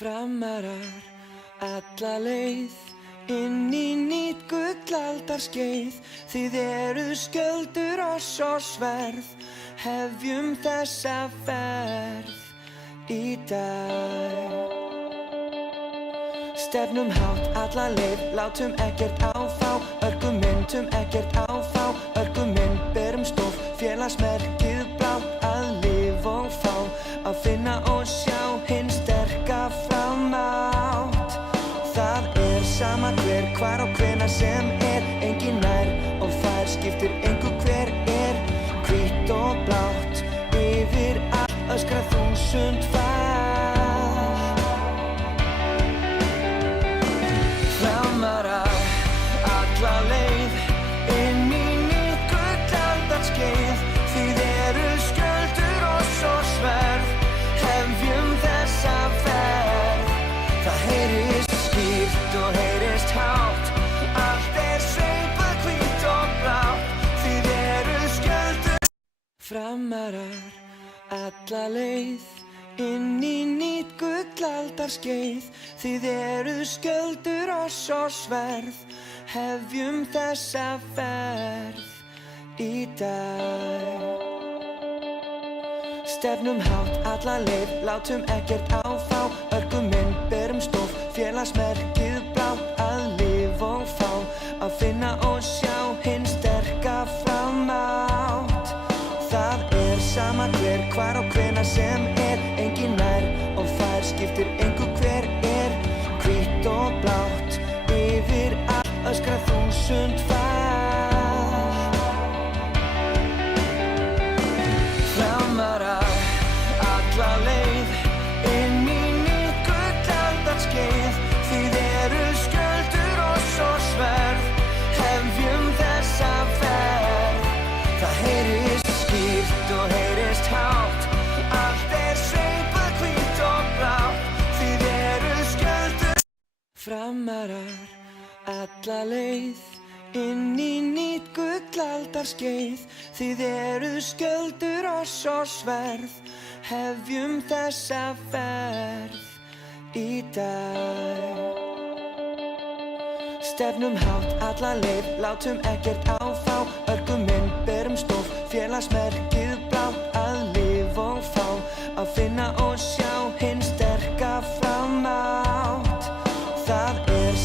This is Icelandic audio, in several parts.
Framarar alla leið inn í nýtt gullaldarskeið. Þið eruð skjöldur oss og sverð, hefjum þessa ferð í dag. Stefnum hátt alla leið, látum ekkert á þá, örgum myndum ekkert á þá, örgum mynd berum stof, félagsmerkið blátt, að lifa og fá, að finna og sjá hinn sterka framátt. Það sama hver, hvar og hvenær sem engin nær og fær, skiptir engu hver hvítt og blátt, yfir allt öskra þúsund far. Framarar alla leið inn í nýtt gullaldarskeið. Þið eruð skjöldur oss og sverð, hefjum þessa ferð. Það heyrist skýrt og heyrist hátt, allt sveipað hvítt og blátt. Þið eruð skjöldur. Framarar alla leið inn í nýtt gullaldarskeið. Þið eruð skjöldur oss og sverð, hefjum þessa ferð í dag. Stefnum hátt alla leið, látum ekkert á þá, örgum mynd berum stof, félagsmerkið blátt, að lifa og fá, að finna og sjá hinn sterka framátt. Það sama hver, hvar og hvenær sem engin nær og fær, skiptir engu hver hvítt og blátt, yfir allt öskra þúsund far. Framarar alla leið inn í nýtt gullaldarskeið. Þið eruð skjöldur oss og sverð, hefjum þessa ferð. Það heyrist skýrt og heyrist hátt, allt sveipað hvítt og blátt. Þið eruð skjöldur. Framarar alla leið inn í nýtt gullaldarskeið. Þið eruð skjöldur oss og sverð, hefjum þessa ferð í dag. Stefnum hátt alla leið, látum ekkert á þá, örgum mynd berum stof, félagsmerkið blátt, að lifa og fá, að finna og sjá hinn sterka framátt. Það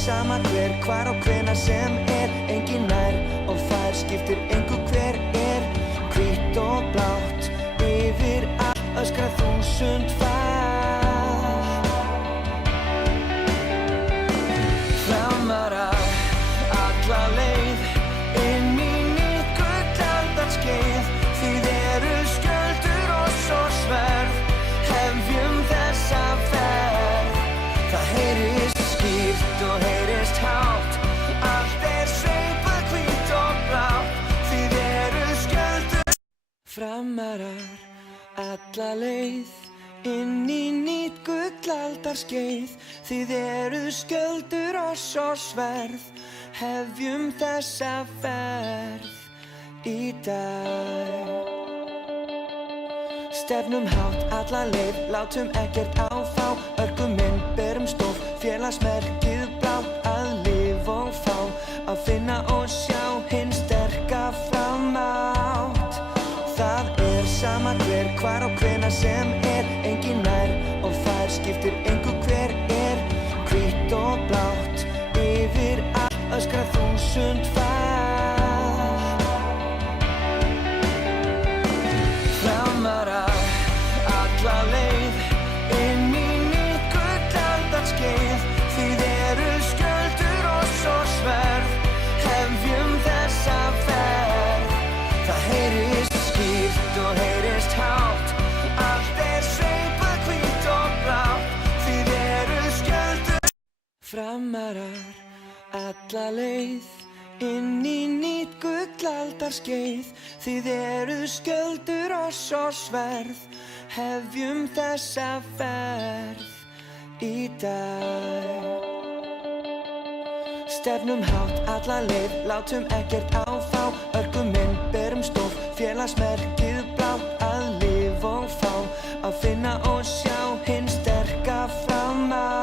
sama hver, hvar og hvenær sem engin nær og fær, skiptir engu hver hvítt og blátt, yfir allt öskra þúsund far. Framarar alla leið inn í nýtt gullaldarskeið. Þið eruð skjöldur oss og sverð, hefjum þessa ferð. Það heyrist skýrt og heyrist hátt, allt sveipað hvítt og blátt. Þið eruð skjöldur. Framarar alla leið inn í nýtt gullaldarskeið. Þið eruð skjöldur oss og sverð, hefjum þessa ferð í dag. Stefnum hátt alla leið, látum ekkert á þá, örgum mynd berum stof, félagsmerkið blátt, að lifa og fá, að finna og sjá hinn sterka framátt. Það sama hver, hvar og hvenær sem engin nær og fær, skiptir engu hver hvítt og blátt, yfir allt öskra þúsund far. Framarar alla leið inn í nýtt gullaldarskeið. Þið eruð skjöldur oss og sverð, hefjum þessa ferð. Það heyrist skýrt og heyrist hátt, allt sveipað hvítt og blátt. Þið eruð skjöldur. Framarar alla leið inn í nýtt gullaldarskeið. Þið eruð skjöldur oss og sverð, hefjum þessa ferð í dag. Stefnum hátt alla leið, látum ekkert á þá, örgum mynd berum stof, félagsmerkið blátt, að lifa og fá, að finna og sjá hinn sterka framátt.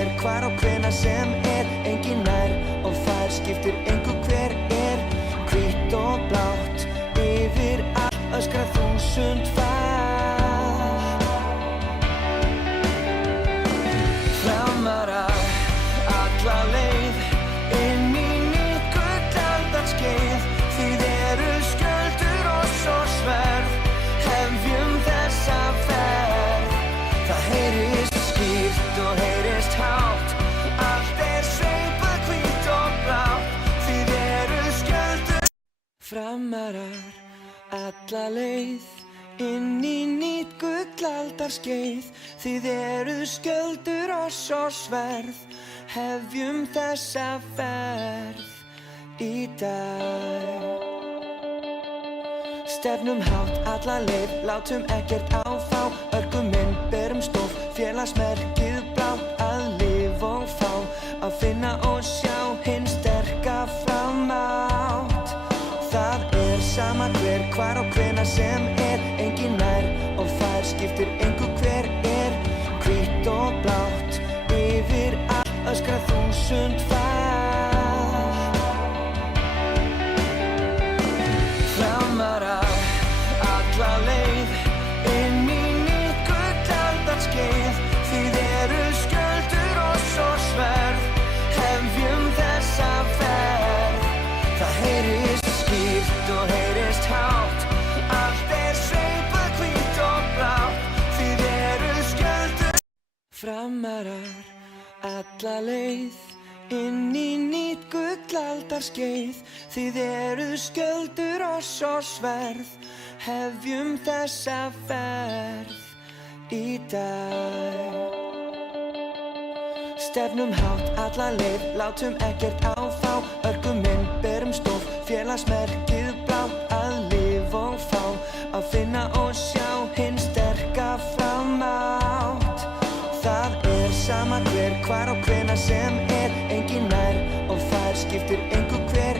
hver, hvar og hvenær sem engin nær og fær skiptir engu hver hvítt og blátt yfir allt öskra þúsund fær Framarar alla leið inn í nýtt gullaldarskeið þið eru skjöldur og svo sverð hefjum þessa ferð það heyrist skýrt og heyrist hátt allt sveipað hvítt og blátt þið eru skjöldur Framarar alla leið inn í nýtt gullaldarskeið þið eru skjöldur og svo sverð hefjum þessa ferð í dag Stefnum hátt alla leið látum ekkert áfá örgum inn berum stof félagsmerkið blátt að lifa og fá að finna og sjá hinn sterka framátt það sama hver, hvar og hvenær sem engin nær og fær skiptir engu hver hvítt og blátt yfir allt öskra þúsund fær Framarar alla leið inn í nýtt gullaldarskeið þið eru skjöldur og svo sverð hefjum þessa ferð það heyrist skýrt og heyrist hátt allt sveipað hvítt og blátt þið eru skjöldur Framarar alla leið inn í nýtt gullaldarskeið þið eru skjöldur og svo sverð hefjum þessa ferð í dag Stefnum hátt alla leið látum ekkert áfá örgum inn berum stof félagsmerkið blátt að lifa og fá að finna og sjá hinn sterka framátt það sama hver, hvar og hvenær sem engin nær og fær skiptir engu hver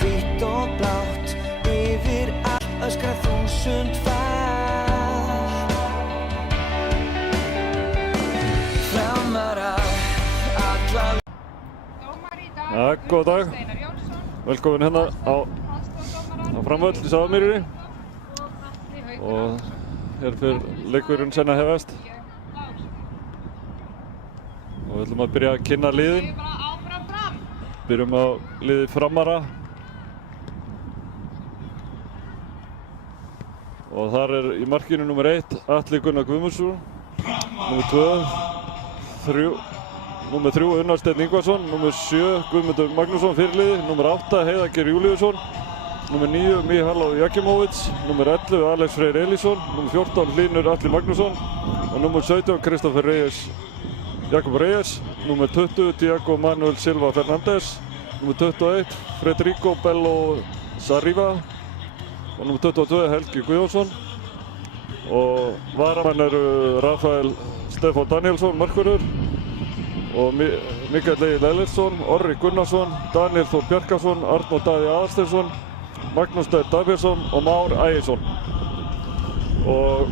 hvítt og blátt yfir allt öskra þúsund fær Framarar alla Ja, góð dag. Velkomin hérna á Framvöll í Safamýrinni og hér fyrir leikurinn senn að hefjast og við ætlum að byrja að kynna liðin. Byrjum á liði Framara og þar í markinu nummer 1 Atli Gunnar Guðmundsson, nummer 2 nummer 3 Unnar Steinn Ingvarsson, nummer 7 Guðmundur Magnússon fyrirliði, nummer 8 Heiðar Geir Júlíusson, nummer 9 Mihajlo Jakimowicz, nummer 11 Alex Freyr Elísson, nummer 14 Hlynur Atli Magnússon og nummer 17 Kristoffer Jakob Reyes, nummer 20 Diego Manuel Silva Fernandes, nummer 21 Federico Bello Sarriva og nummer 22 Helgi Guðjónsson og varamenn eru Rafael Stefán Danielsson markvörður og Mikael Egil Ellertsson, Orri Gunnarsson, Daniel Þór Bjarkarsson, Arnór Daði Aðalsteinsson, Magnús Steinn Dagbjörnsson og Már Ægisson. Og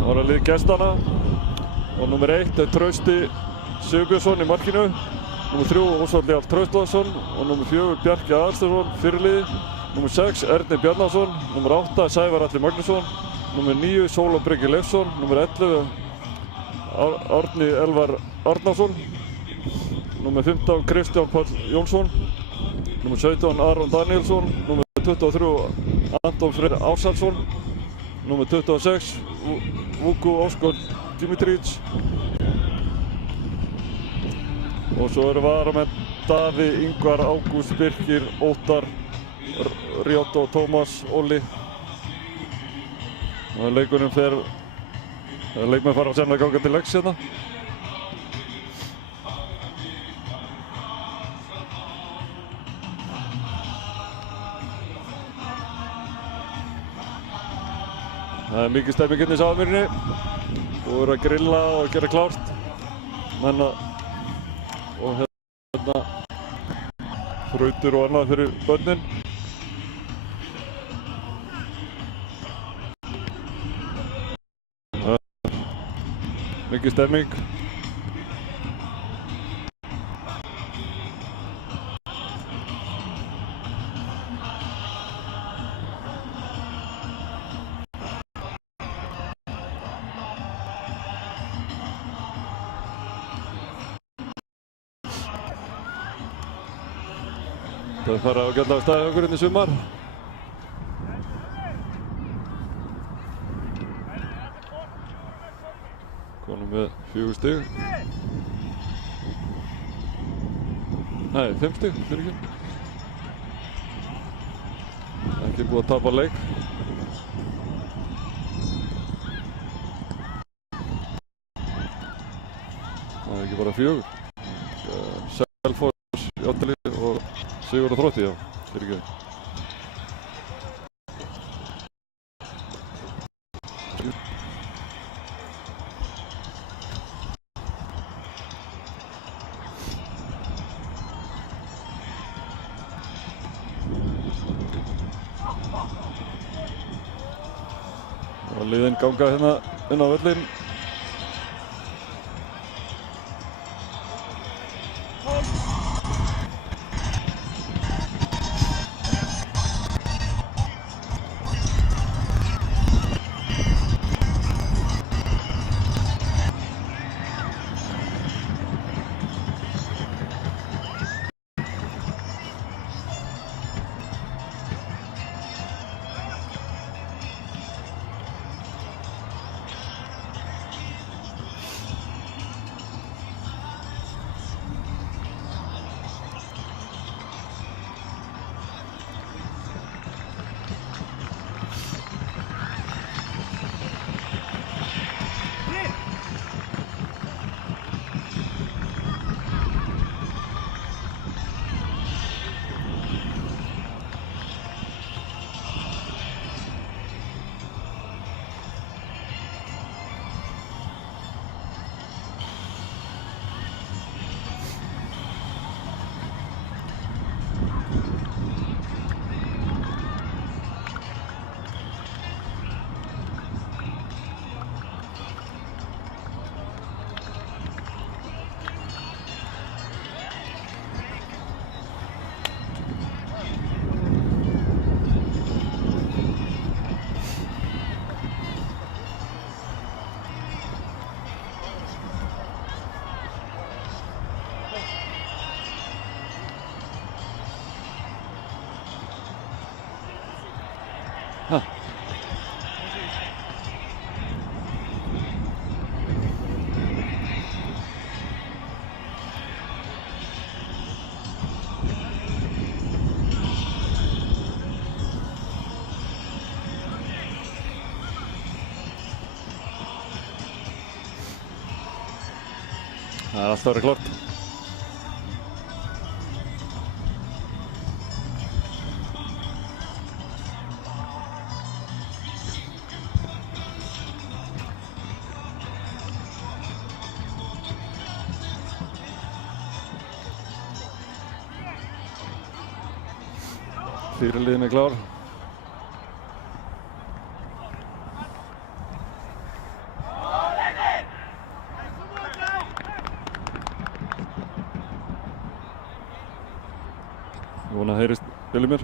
það var að lið gestana og nummer 1 Trausti Sigurbjörnsson í markinu, nummer 3 Ósvald Jarl Traustason og nummer 4 Bjarki Aðalsteinsson fyrirliði, nummer 6 Erni Bjarnason, nummer 8 Sævar Atli Magnússon, nummer 9 Sólon Breki Leifsson, nummer 11 Árni Elvar Arnarsson, nummer 15 Kristján Páll Jónsson, nummer 17 Aron Danielsson, nummer 23 Anton Freyr Ársælsson, nummer 26 Vuku Óskar Dimitrić og svo eru varamenn Daði, Ingvar, Ágúst, Birkir, Óttar, Rjóto, Tómas, Óli. Og leikurinn leikmenn fara sennilega að ganga til leiks hérna. Það mikið stemming hérna í Safamýrinni. Búið að grilla og gera klárt. Og hérna þrautir og annað fyrir börnin. mikið stemming. Það fara ágætlega af stað hjá okkur hérna í sumar. Konum með 4 stig. Nei, 5 stig, fyrir ekki. Ekki búið að tapa leik. Það er ekki bara 4. Selfoss, Játali og Sigur og Þrótti, já, fyrir ekki. Og liðin ganga hérna inn á völlinn. Það er alltaf verið klárt. Fyrirliðin er klár. Ég vona að heyrist vel í mér.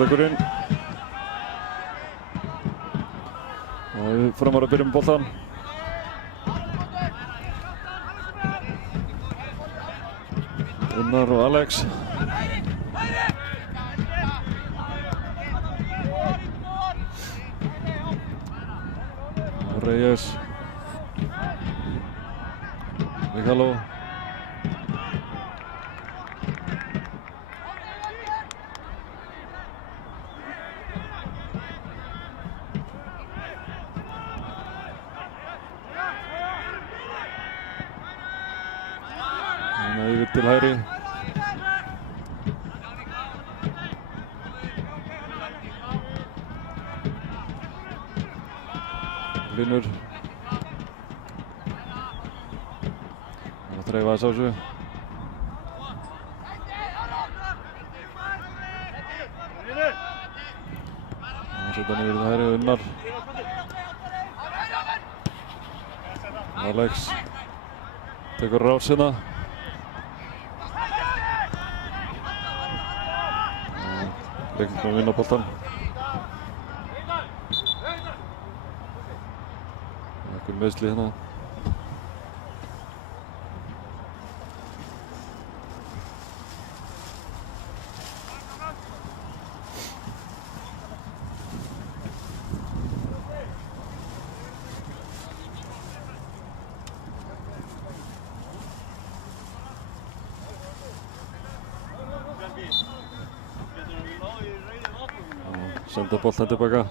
Slökkurinn. Og við framar að byrja með boltan. Gunnar og Alex. Reyes. Mikalo. til hægri. Linur. Það þreifa þess á þessu. Það setja niður til hægri, Unnar. Alex tekur rásina. Leiknismenn vinna boltan. Einhver meiðsli hérna. Senda boltan tilbaka.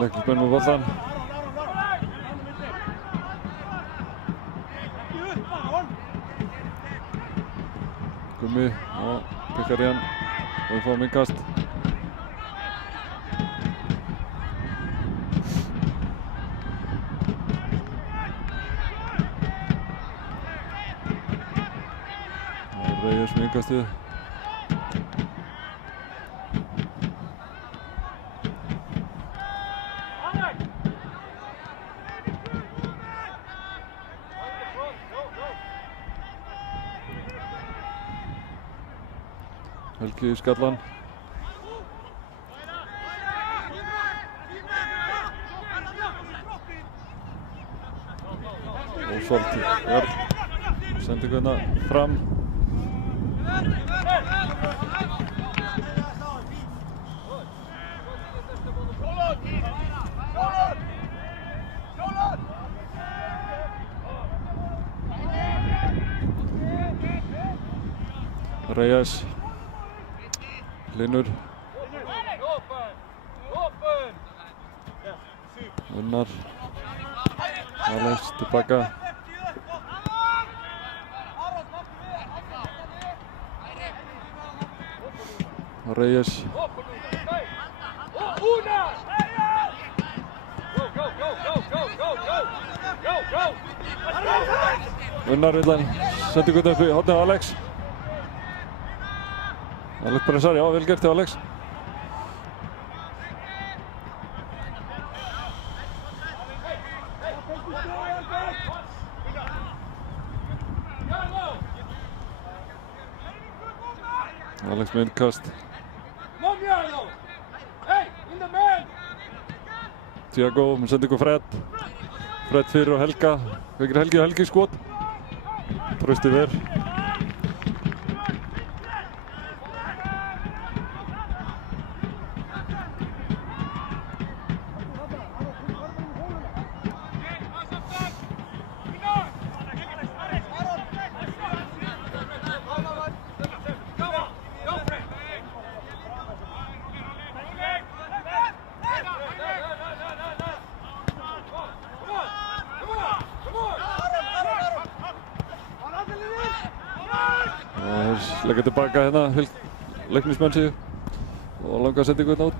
Leiknismenn með boltan. Gummi, pikkar í hann og við fáum innkast. Reyes með innkastið. Helgi í skallan. Ósvald Örn. Sendingu hérna fram. Reyes. Linur. Unnar. Alex tilbaka. Reyes. Unnar villan sendi gutta upp í hornið á Alex. Alex pressar, já, vel gert hjá Alex. Alex með innkast. Tiago með sendingu Fred. Fred fyrir og Helga. Kveikir Helgi og Helgi skot. Trausti ver. Leggja tilbaka hérna, Leiknismenn sig og langa sendingu hérna út.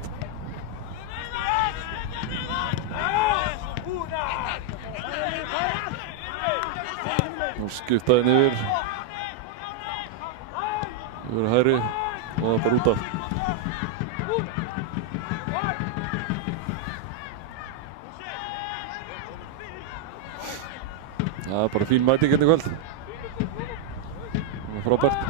Og skipta henni yfir hægri og það bara út af. Það er bara fín mæting hérna í kvöld. Það var frábært.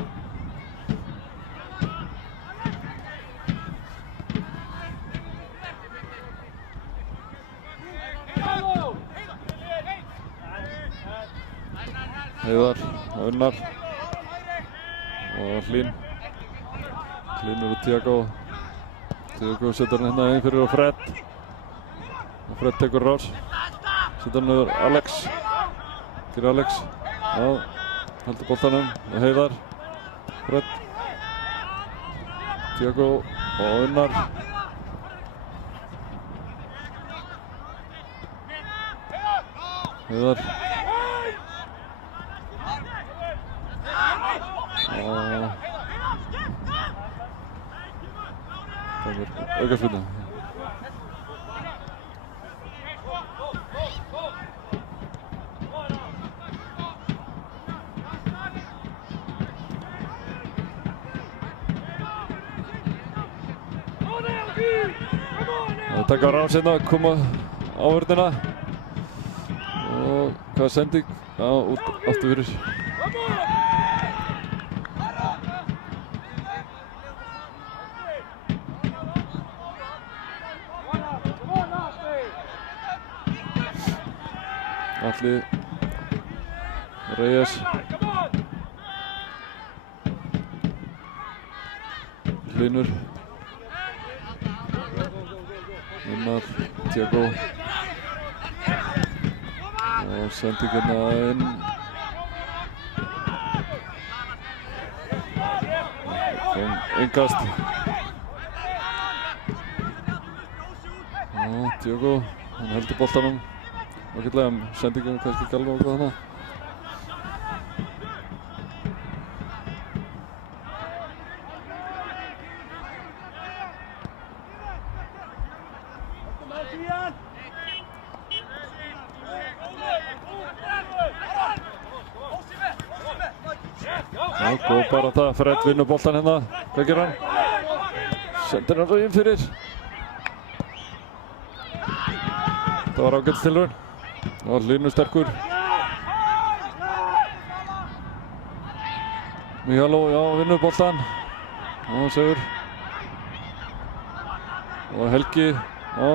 Heiðar og Unnar og Hlín. Hlynur og Tiago. Tiago setur hann hérna inn fyrir og Fred. Og Fred tekur rás. Setur hann yfir Alex. Gerir Alex. Já, heldur boltanum og Heiðar. Fred. Tiago og Unnar. Heiðar. Það aukaspyrna. Það taka rás hérna, koma á vörnina og hvað er sending? Já, út aftur fyrir. Atli Reyes. Hlynur. Unnar, Tiago. Og sending hérna inn. Innkast. Já, Tiago, hann heldur boltanum. Ágætlega, sendingum kannski ekki alveg okkur þarna. Já, góð bara það. Fred vinnur boltan hérna. Hvað gerir hann? Sendir hann svo inn fyrir. Það var ágætt tilraun. Og Hlynur sterkur. Míhaló, já, vinnur boltan. Og Sigur. Og Helgi, já.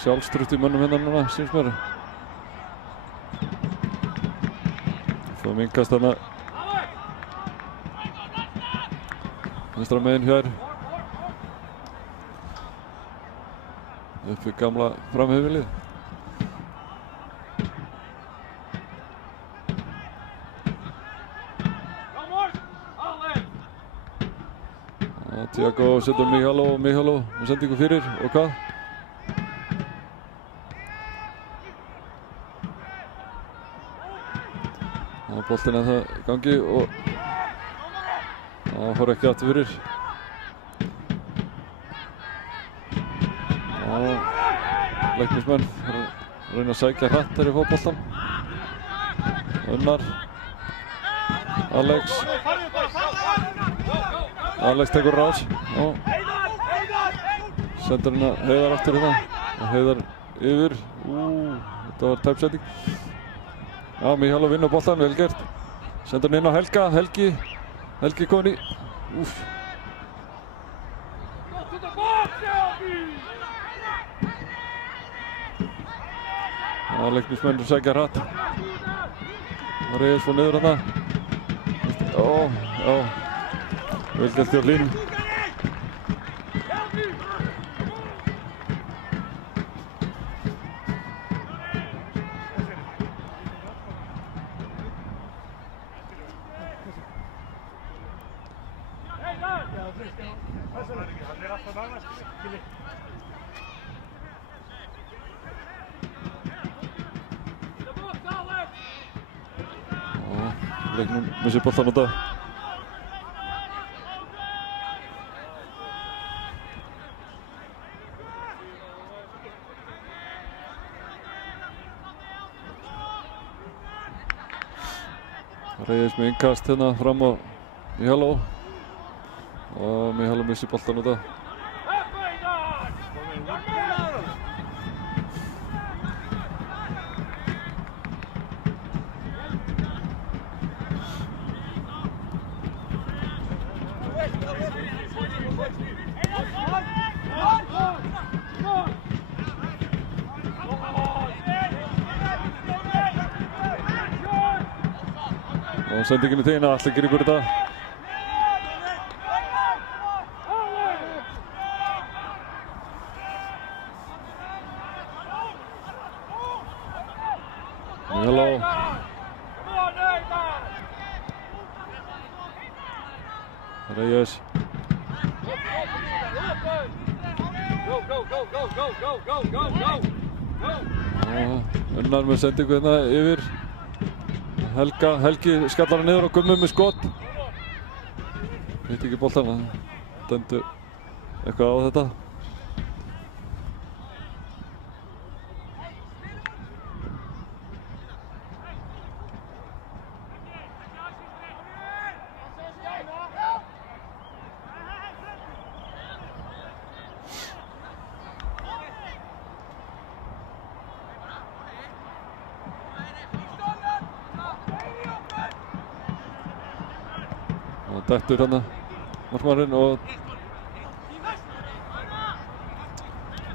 Sjálfstrutt í mönnum hérna núna, sýnst mér. Fóðum innkast þarna. Vinstra megin hér. Upp við gamla framhefilið. Tiago setur Míhaló með sendingu fyrir og hvað? Boltinn að það gangi og það fór ekki aftur fyrir. Leiknismenn reyna að sækja hratt þegar ég fá boltan. Unnar. Alex tekur rás. Sendur hérna Heiðar aftur hérna. Og Heiðar yfir. Þetta var tæpsending. Já, Míhaló vinnur boltan, vel gert. Sendur hann inn á Helga, Helgi komin í. Úff. Já, leiknismenn sækja hratt. Reyes fór niður hana. Já. Vel gert hjá Hlín. Leiknum missir boltan út af. Reyes með innkast hérna fram á Míhaló. Og Míhaló missir boltan út af. sendingin í tegina, Atli grípur þetta. Míhaló. Reyes. Unnar með sendingu hérna yfir. Helgi skallar hann niður og Gummi með skot. Hitt ekki boltan, hann dæmdu eitthvað á þetta. Dettur hérna markmaðurinn og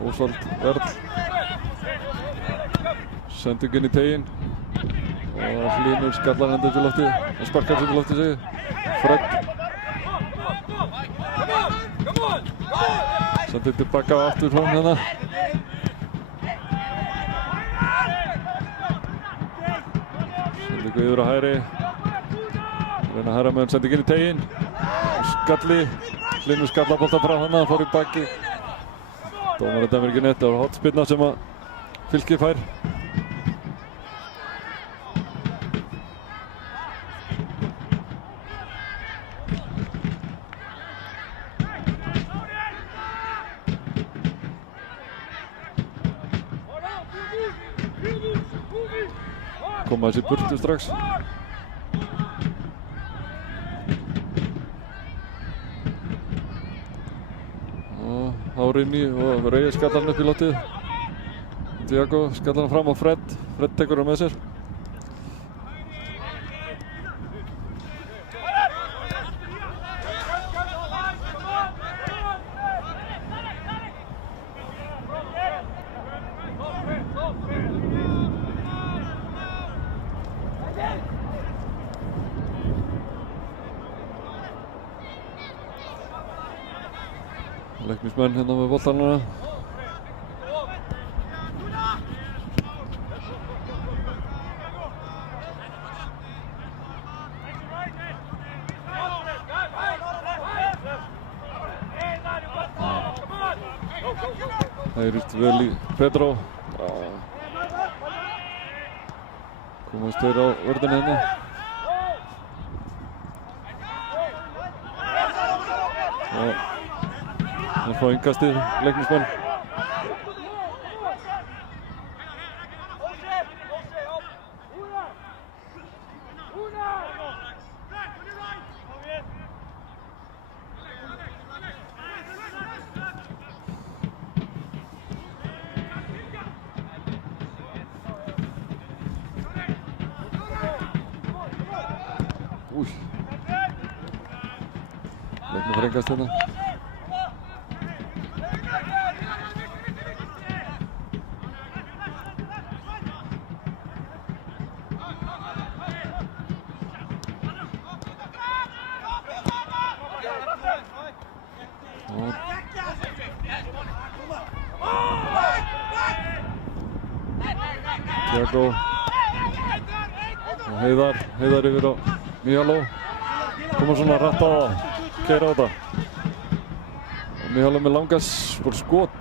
Ósvald Verð sendingin í teginn og Hlynur skallar hendur til loftið og sparkar sér til loftið sig. Fred sendir tilbaka og aftur frá hérna. Sendingu yfir á hægri. Reyna að hæra með hann sendingin í teginn. Skalli. Hlynur skallar boltan frá hann, hann fór í baki. Dómarinn dæmir ekki neitt, það var hornspyrna sem að Fylkir fær. Koma þessi burtu strax. Hárinni og Reyes skallar hann upp í loftið. Diago skallar hann fram á Fred. Fred tekur hann með sér. Leiknismenn hérna með boltanuna. Heyrist vel í Pedro. Komast þeir á vörðina hérna. Þeir fá innkastið, Leiknismenn. Leiknir fær innkast hérna. Diago og Heiðar yfir á Míhaló. Koma svona rætt á það, keyra á þetta. Míhaló með langas skot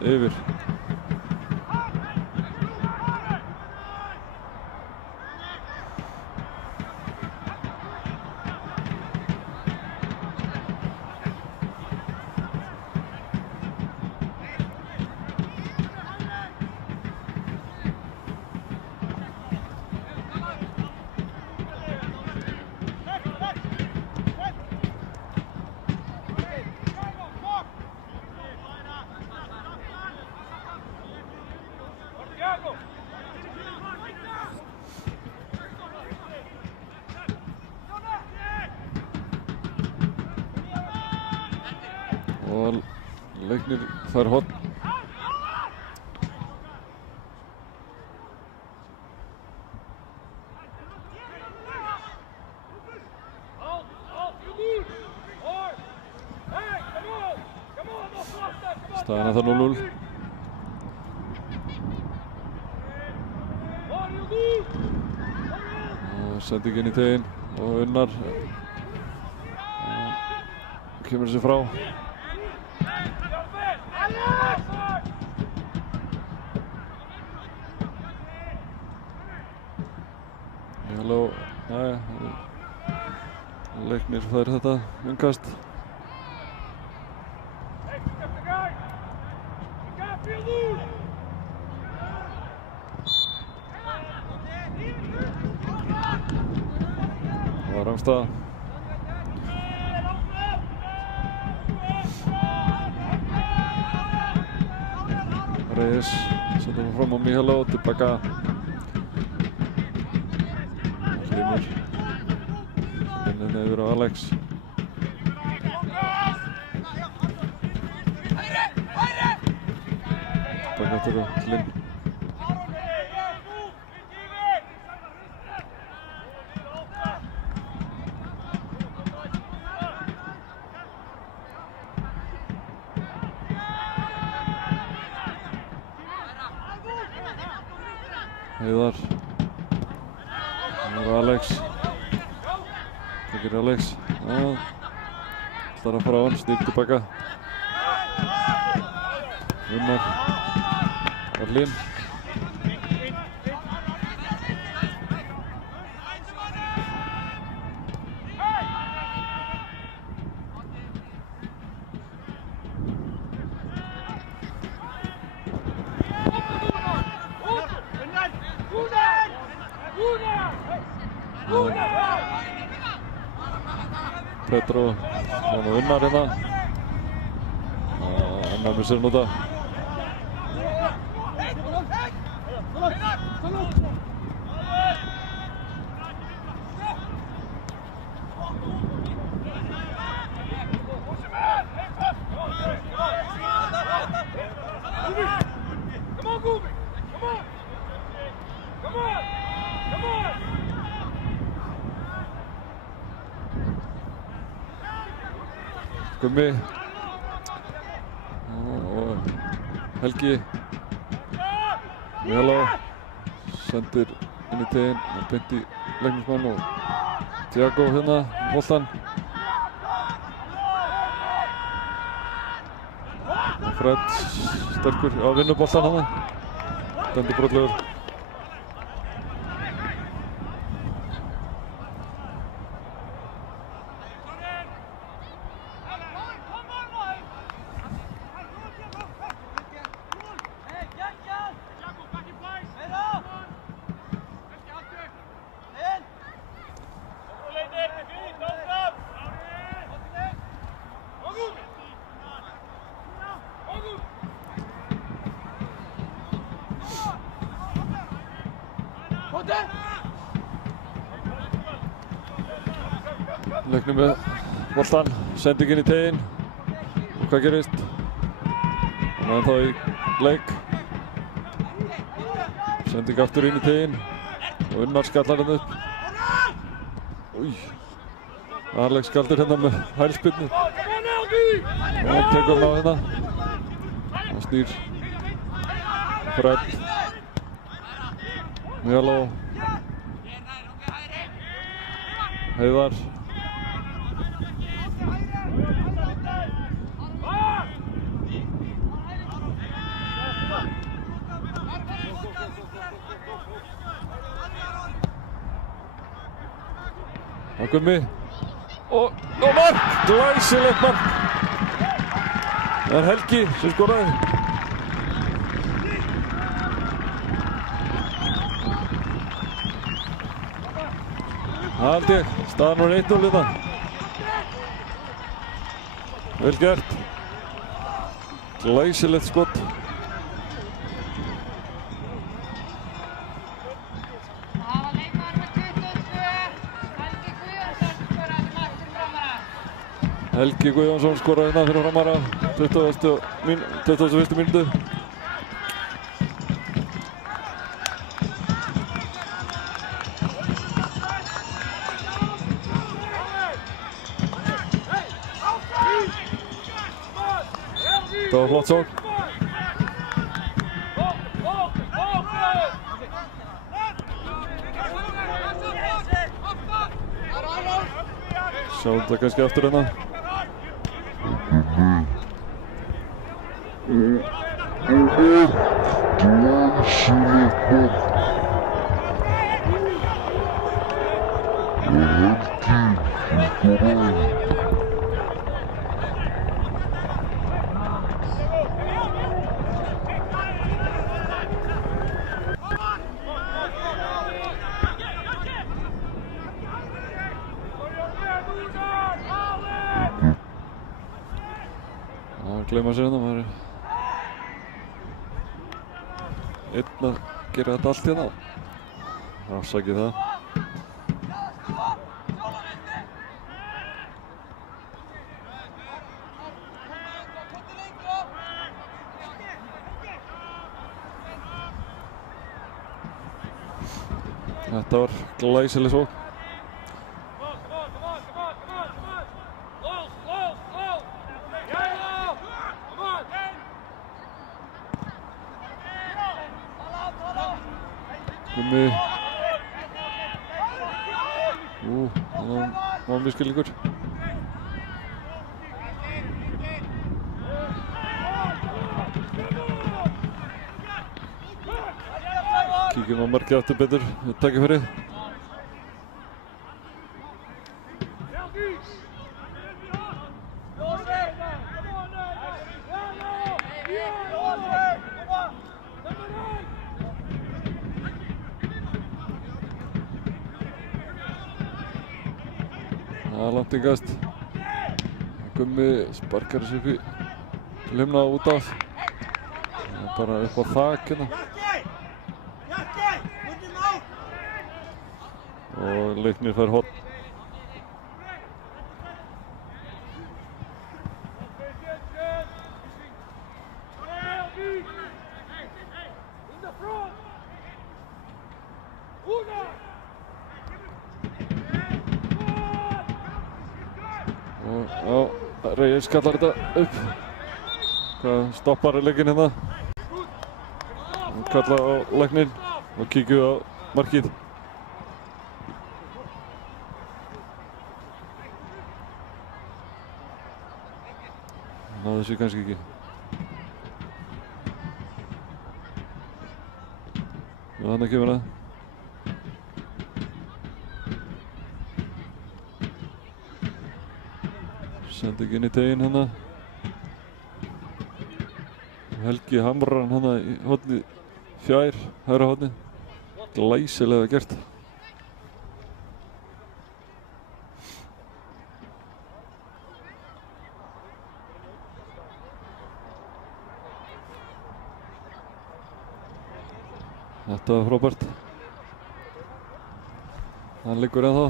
yfir. Og Leiknir fær horn. Staðan ennþá 0-0. Sendingin í teginn og Unnar kemur sér frá. Halló, Leiknir fær þetta innkast. Það var rangstaða. Reyes setur fram á Mihalo, tilbaka. Hlynur. Hlynur yfir á Alex. Tilbaka eftir á Hlynn. Heiðar. Það er Alex. Tekir Alex. Ætlar að fara á hann, snýr tilbaka. Unnar. Arlín. Petro og Unnar hérna. Unnar missir nú það. Gummi og Helgi Mihalo sendir inn í teginn og beint í leiknismann og Tiago hérna boltan. Fred sterkur á vinnuboltan hana. Dæmdur brotlegur. Leiknir með boltan, sendingin í teginn. Og hvað gerist? Hann er ennþá í leik. Sending aftur inn í teginn. Og Unnar skallar hann upp. Új. Alex skaldir hérna með hælspyrnu. Og hann tekur hann á hérna. Og snýr. Fred. Mihalo. Heiðar. Og Gummi. Og mark! Glæsilegt mark! Það er Helgi sem skoraði. Það held ég. Staðan var 1-0 hérna. Vel gert. Glæsilegt skot. Helgi Guðjónsson skoraði hérna fyrir Framara 21. mínútu. Þetta var flott sókn. Sjáum þetta kannski aftur hérna. Gleyma sér hérna, maður er einn að gera þetta allt hérna. Afsakið það. Þetta var glæsileg sókn. Gummi. Það var misskilningur. Kíkjum á markið aftur betur, tækifæri. Það er langt yngast. Gummi sparkar þessu upp í limna út af. Bara upp á þakina. Og Leiknir fær horn. Og Reyes skallar þetta upp. Hvað stoppar leikinn hérna. Kalla á Leiknir og kíkju á markið. Náðu þessu kannski ekki. Og þarna kemur það. Sendi ekki inn í teginn hérna. Helgi hamrar hann hérna í hornið fjær, hægra hornið. Glæsilega gert. Þetta var frábært. Hann liggur ennþá.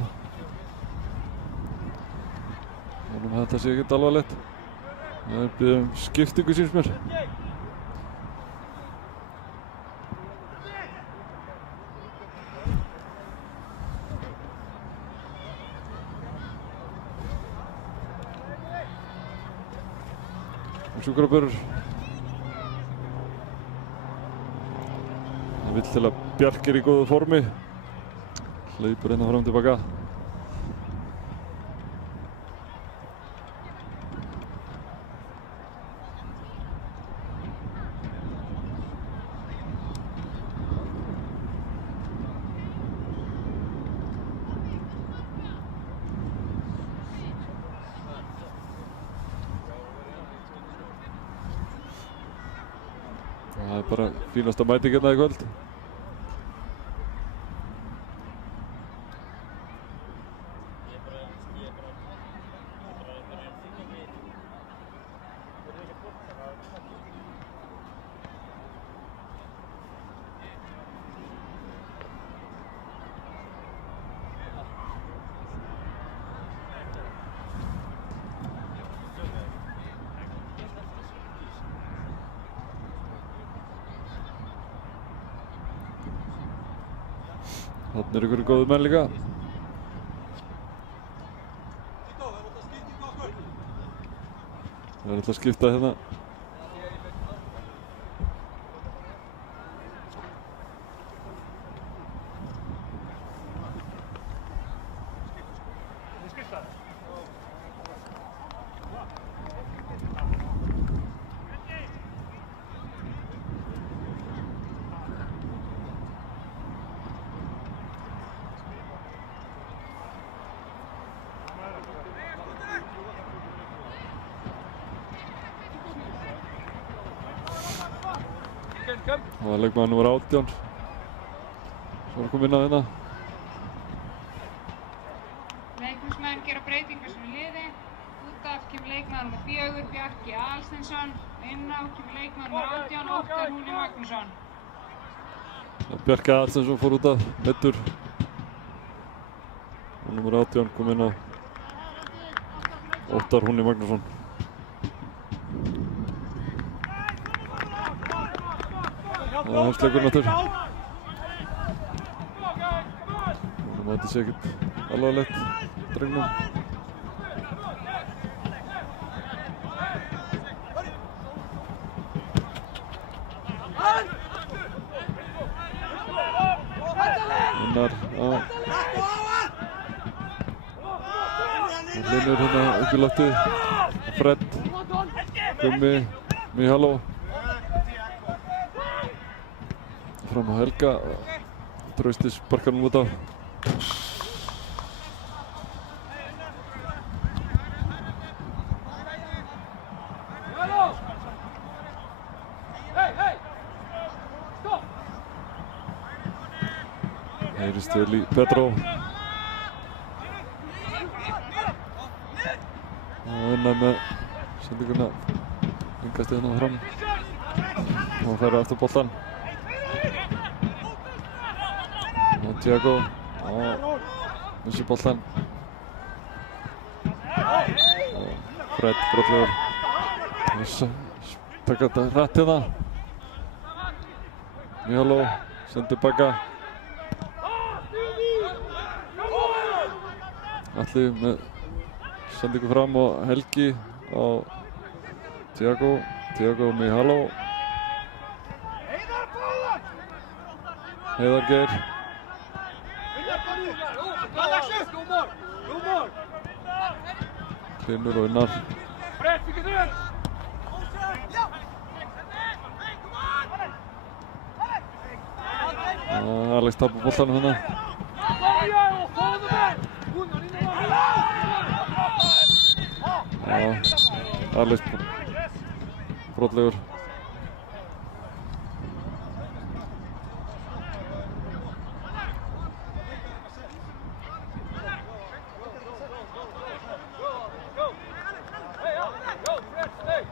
Vonum að þetta sé ekkert alvarlegt. Það er byggðum skiptingu síns mér. Sjúkrabörur. Það vill til að Bjarki er í góðu formi. Hleypur hérna fram tilbaka. Það er bara fínasta mæting hérna í kvöld. Þarna eru ykkur góðu menn líka. Það er alltaf að skipta hérna Það var leikmaður númer 18 sem var kominn inn á hérna. Leiknismenn gera breytingar sem liði. Út af kemur leikmaður númer 4, Bjarki Aðalsteinsson. Inn á kemur leikmaður númer 18, Óttar Húni Magnússon. Bjarki Aðalsteinsson fór út af meiddur. Og númer 18 kom inn á Óttar Húni Magnússon. Það er heimsleikur náttúr. Þetta sé ekkert alvarlegt, drengnum. Unnar á Linur hérna upp í loftið. Fred, Gummi, Mihalo. Fram á Helga. Trausti sparkar nú út af. Heyrist vel í Pedro. Og unnar með sendinguna. Hingast hérna fram. Og færa aftur boltan. Og Thiago. Og missir boltan. Og Fred brotlegur. Taka þetta hratt hérna. Mihalo sendir baka. Atli með sendingu fram og Helgi á Thiago. Thiago Mihalo. Heiðar Geir. Hlynur og Unnar. Alex tapar boltanum hérna. Alex brotlegur.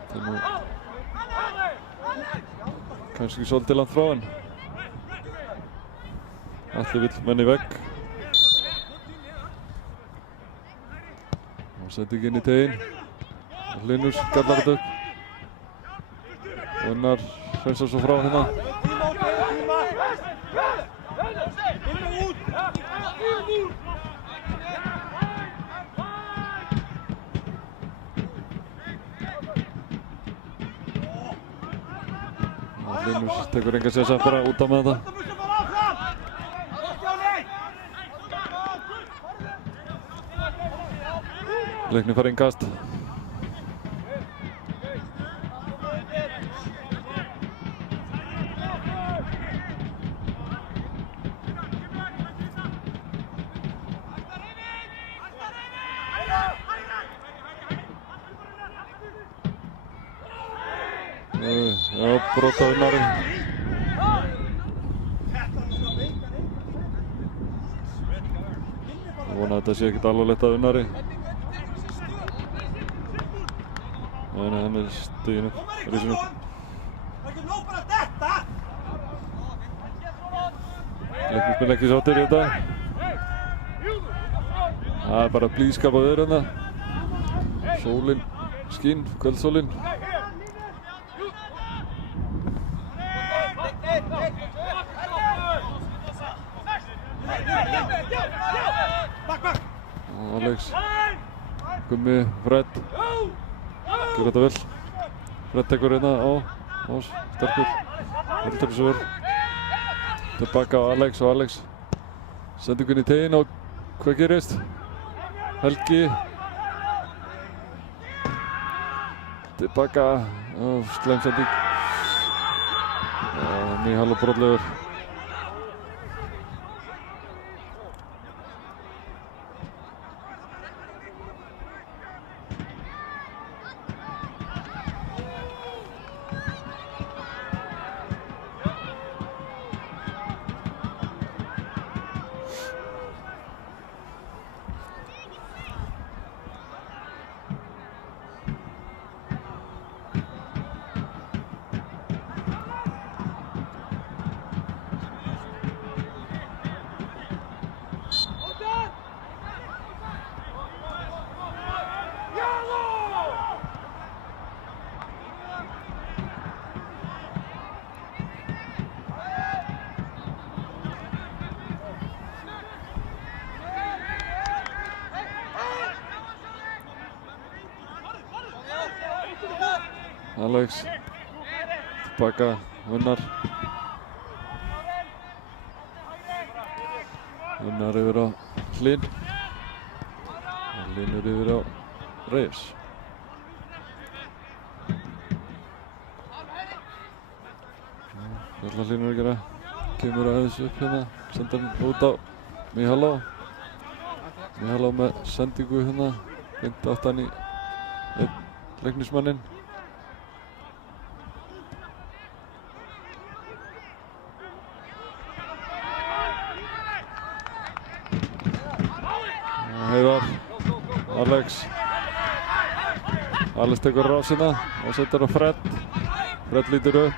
Það er nú kannski svolítið langt frá hann. Atli vill menn í vegg. Og sendi inn í teginn. Hlynur skallar þetta upp. Unnar hreinsar svo frá hérna. Hlynur tekur enga sénsa bara út af með þetta. Leiknir fær innkast. Já, brot á Unnari. Ég vona að þetta sé ekkert alvarlegt að Unnari. Nei, hann er stiginn upp, risinn upp. Leiknir spila ekki sáttir í þetta. Það er bara blíðskap á öðru hérna. Sólin skín, kvöldsólin. Alex, Gummi, Fred. Gjör þetta vel. Fred tekur hérna á sterkur. Heldur þessu vel. Tilbaka á Alex og Alex. Sendingun í teginn og hvað gerist? Helgi. Tilbaka. Slæm sending. Mihalo brotlegur. Alex. Tilbaka, Unnar. Unnar yfir á Hlyn. Hlynur yfir á Reyes. Hvað ætlar Hlynur að gera? Kemur aðeins upp hérna, senda hann út á Miháló. Miháló með sendingu hérna, beint aftan í einn leiknismanninn. Heiðar, Alex. Alex tekur rásina og setur á Fred. Fred lítur upp.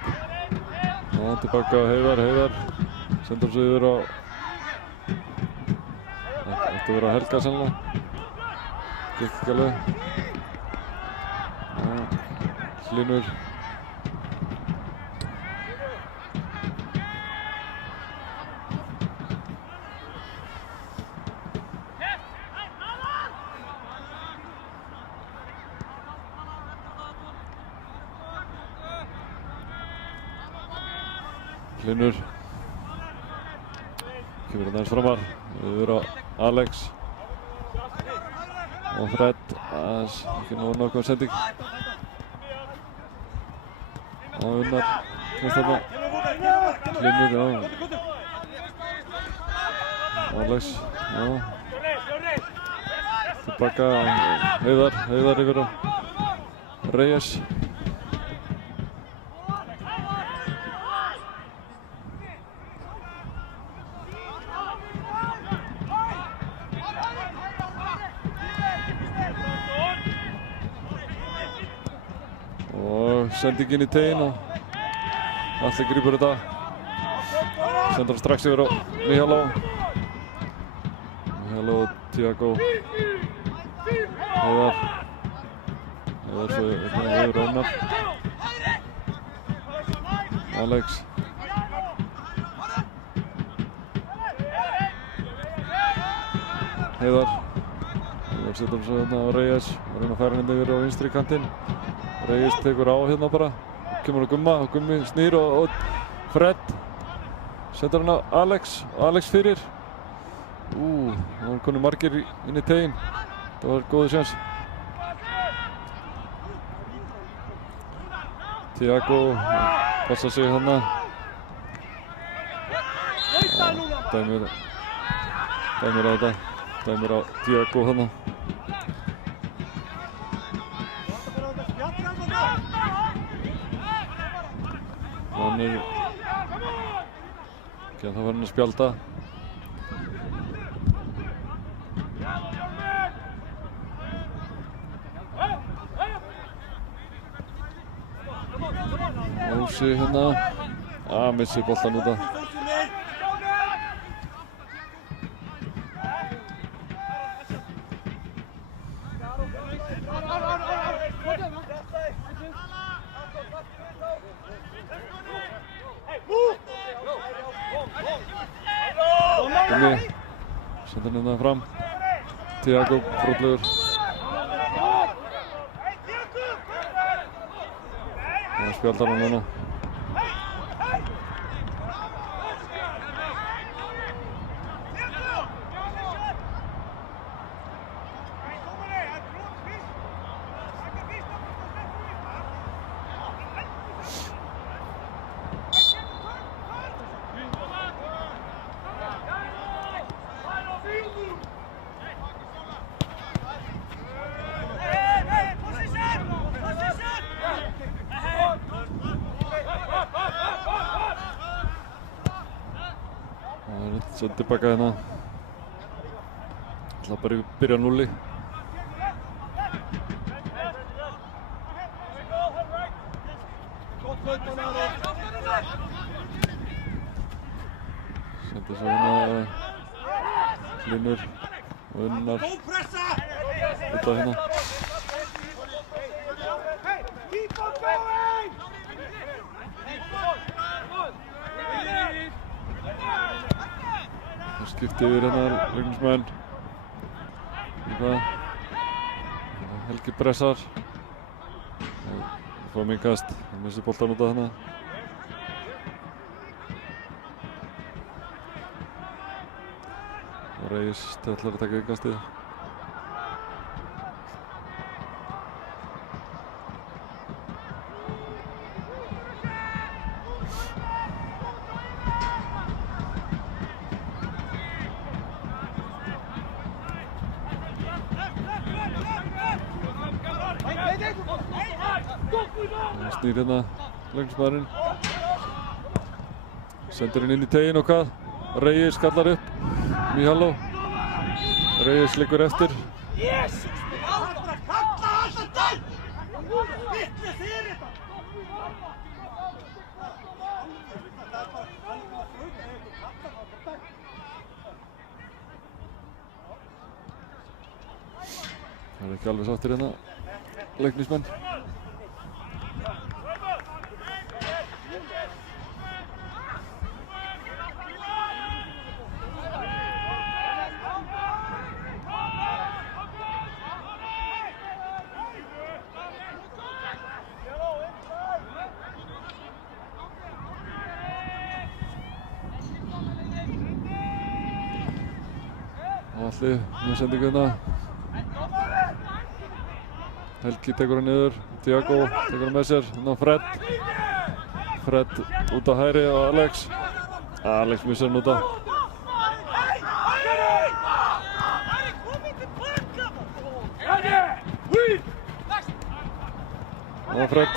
Og tilbaka á Heiðar. Sendur sig yfir á... Þetta ætti að vera Helga sennilega. Gekk ekki alveg. Hlynur. Hlynur. Kemur hann aðeins framar. Yfir á Alex. Og Fred. Aðeins ekki nógu nákvæm sending. Og Unnar. Kemst þarna. Hlynur, já. Alex, já. Tilbaka á Heiðar yfir á Reyes. Sendingin í teginn og Atli grípur þetta. Sendur hann strax yfir á Miháló. Miháló og Tiago. Heiðar svo yfir á Unnar. Alex. Heiðar setur hann svo hérna á Reyes og reyna að færa hann yfir á vinstri kantinn. Reyes tekur á hérna bara, kemur á Gumma og Gummi snýr og Fred setur hann á Alex og Alex fyrir. Það var konur margir inn í teginn. Það var góður sjans. Tiago passa sig hérna. Dæmir á þetta. Dæmir á Tiago hérna. Það var hann að spjalda. Ósi hérna. Missir boltan út af. Gummi sendur hann hérna fram. Tiago brotlegur. Það spjaldar hann núna. Svo tilbaka hérna. Það bara byrja á 0. Sendir svo hérna Hlynur og Unnar út af hérna. Skipti yfir hérna leiknismenn. Helgi pressar. fá minkast, hann missir boltan út af þarna. Reyes ætlar að taka innkastið. Hann snýr hérna leiknismaðurinn. Sendir hann inn í teginn og hvað? Reyes kallar upp. Míhalló. Reyes liggur eftir. Það ekki alveg sáttir hérna leiknismenn. Alli með sendingu hérna. Helgi tekur hann niður, Thiago tekur hann með sér, hérna Fred. Fred út á hægri og Alex. Alex missar hann út á. Og Fred.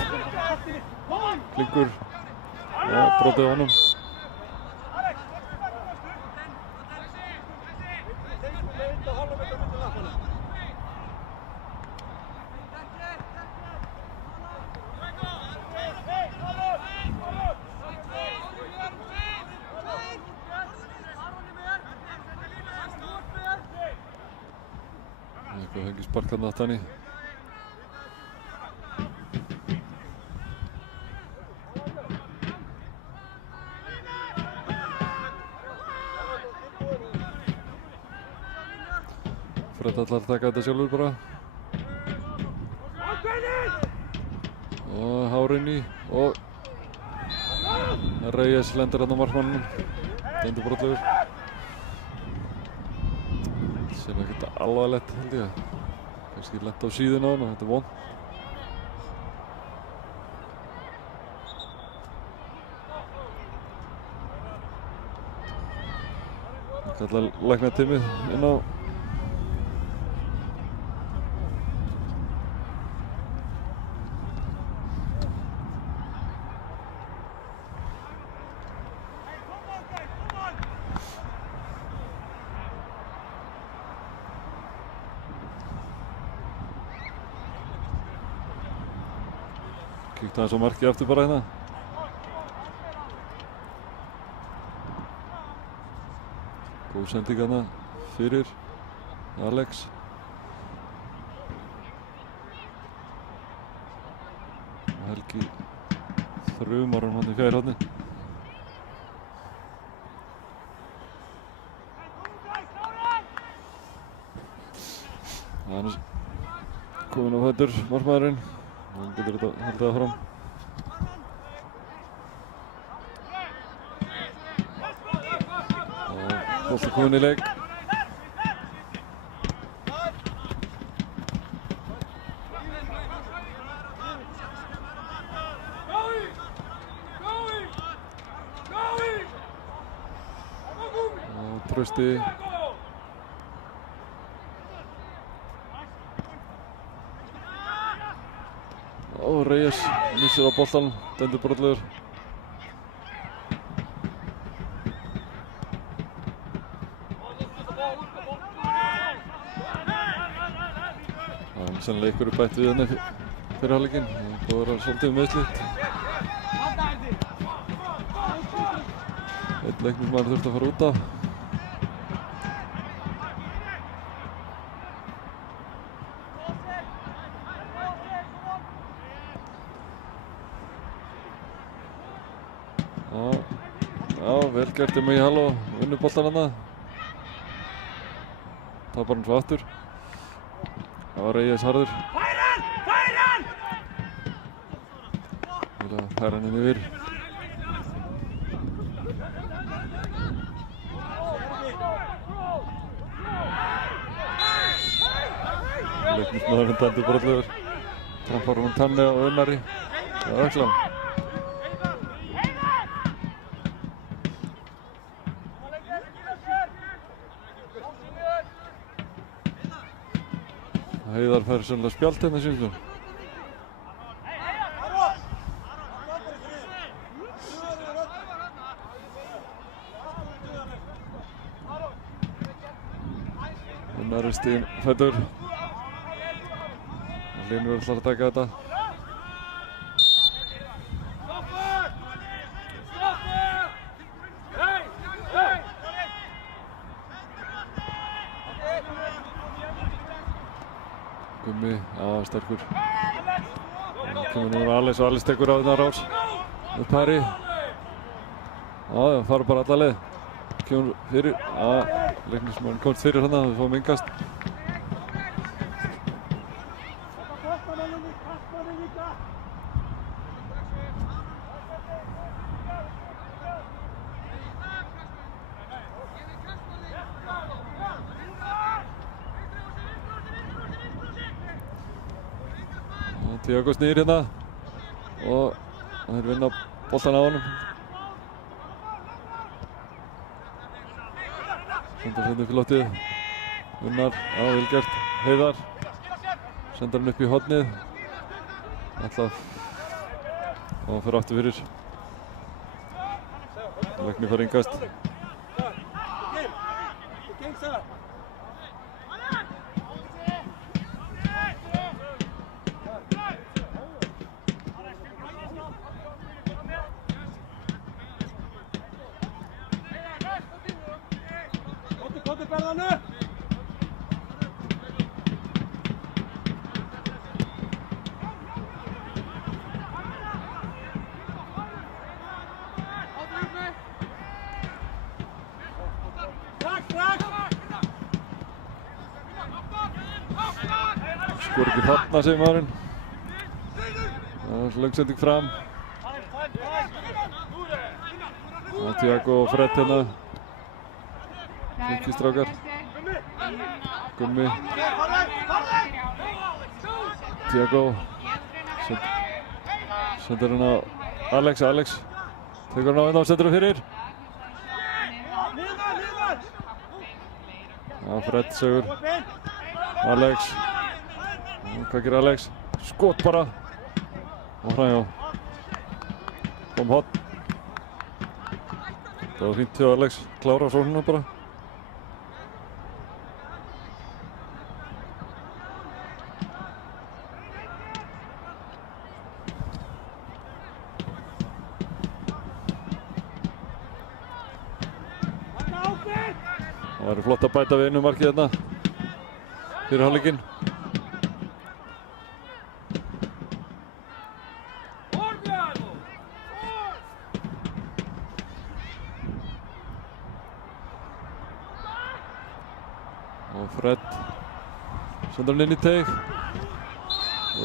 Klingur. Og brotið á honum. Eitthvað hengi spark þarna aftan í. Fred ætlar að taka þetta sjálfur bara. Og hárinn í og Reyes lendir þarna á markmannunum. Dæmdur brotlegur. Sem ekkert alvarlegt held ég. Kannski lent á síðuna á hann og þetta er vont. Það kallar læknateymið inn á. Kíktu aðeins á markið aftur bara hérna. Góð sending hérna fyrir Alex. Og Helgi þrumar hann í fjær horni. Hann er kominn á fætur markmaðurinn. Hann getur þetta haldið áfram. Og bolti kominn í leik. Og Trausti. Og Reyes missir á boltan, dæmdur brotlegur. Það er sennilega ykkur bætt við henni fyrir hálfleikinn. Það búið að vera svolítið meiðslit. Einn leiknismaður þurfti að fara út af. Já, vel gert hjá Míhalló, vinnur boltan þarna. Tapar hann svo aftur. Það var Reyes harður. Vilja færa hann yfir. Leiknismæðurinn dæmdur brotlegur. Trampar hún Tanni á Unnari. Það er öxlan. Heiðar fær sennilega spjald hérna síðan. Unnari stíðinn fæddur. Linur ætlar að taka þetta. Gummi, sterkur. Kemur núna Alex og Alex tekur á þetta rás. Með pari. Það fara bara alla leið. Kemur fyrir. Leiknismæðurinn komst fyrir hana, við fáum innkast. Tiago snýr hérna og þeir vinna boltan á honum. Sendar upp í loftið. Unnar, vel gert. Heiðar. Sendar hann upp í hornið. Ætla og hann fer aftur fyrir. Læknir fær innkast. Skor ekki þarna, segir maðurinn. Það er löngsending fram. Tiago og Fred hérna. Flinkir strákar. Gummi. Tiago. Sendur hann á Alex. Alex. Tekur hann á og sendur hann fyrir. Fred sögur. Alex. Hvað gerir Alex? Skot bara. Og hræðjá. Kom hotn. Það var fínt hjá Alex. Klára svo hérna bara. Það væri flott að bæta við einu markið hérna fyrir hálfleikinn. Og Fred sendur hann inn í teig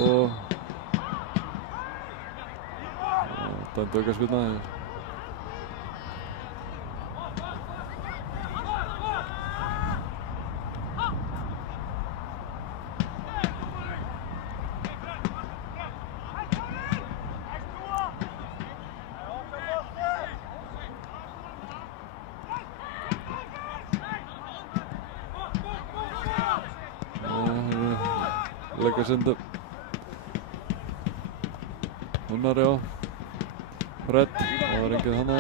og dæmd aukaspyrna. Leggja sendur Unnari á Fred, það var enginn hana.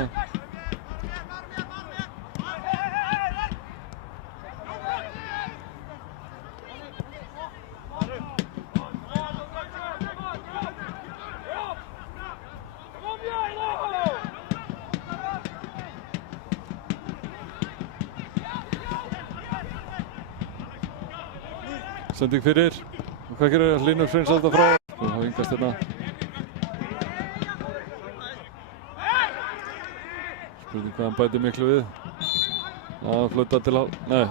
Sending fyrir. Og hvað gerir Linus Sveins alltaf frá? Það hafa yngast hérna. Spurning hvað hann bæti miklu við. Það flauta til að... Nei.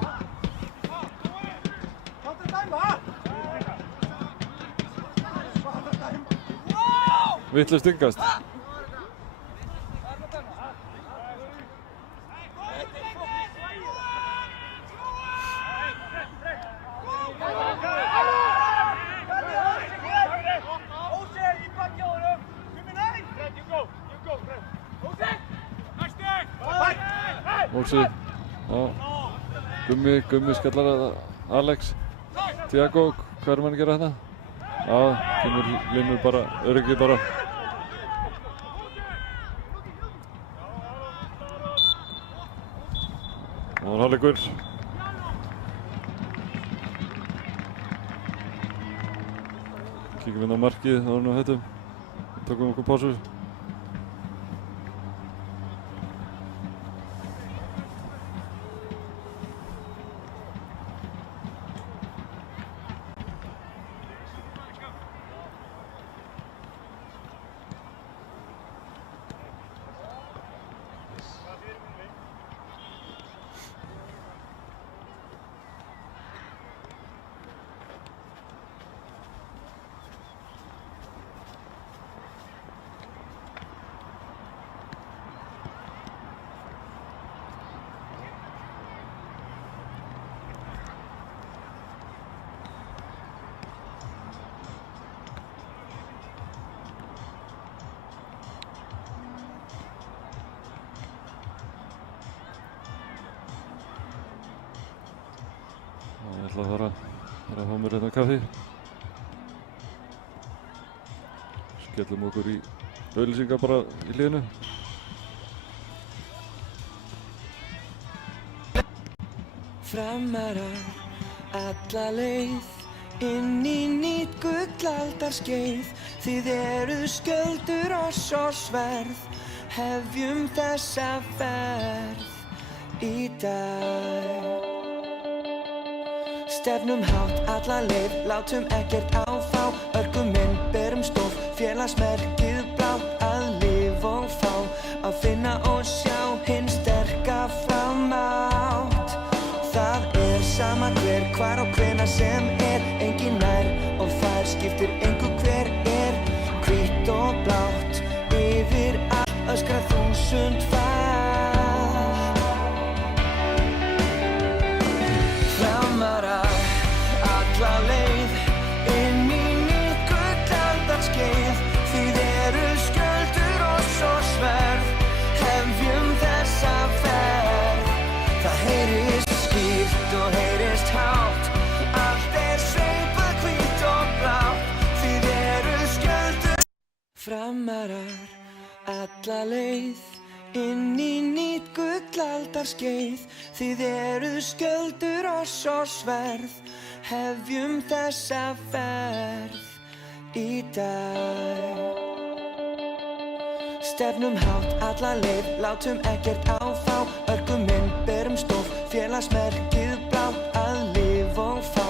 vitlaust innkast. Olsi, já, Gummi skallar að Alex. Tiago, hvað mann að gera þetta? Já, kemur Limur bara, öryggið bara. Það var hálfleikur. Kíkjum við inn á markið áður en við hættum. Tökum okkur pásu. Ég ætla að fara að fá mér hérna kaffi. Skellum okkur í auglýsingar bara í hliðinu. Framarar alla leið inn í nýtt gullaldarskeið. Þið eruð skjöldur oss og sverð. Hefjum þessa ferð í dag. Stefnum hátt alla leið, látum ekkert áfá. Örkum inn, berum stolt, félagsmerkið blátt. Að lifa og fá, að finna og sjá hinn sterka framátt. Það sama hver, hvar og hvenær sem enginn nær og fær skiptir engu hver hvítt og blátt. Yfir allt öskra þúsund fær. Framarar alla leið inn í nýtt gullaldarskeið. Þið eruð skjöldur oss og sverð. Hefjum þessa ferð. Það heyrist skýrt og heyrist hátt. Allt sveipað hvítt og blátt. Þið eruð skjöldur. Framarar alla leið inn í nýtt gullaldarskeið. Þið eruð skjöldur oss og sverð. Hefjum þessa ferð í dag. Stefnum hátt alla leið, látum ekkert áfá. Örkum inn, berum stolt, félagsmerkið blátt. Að lifa og fá,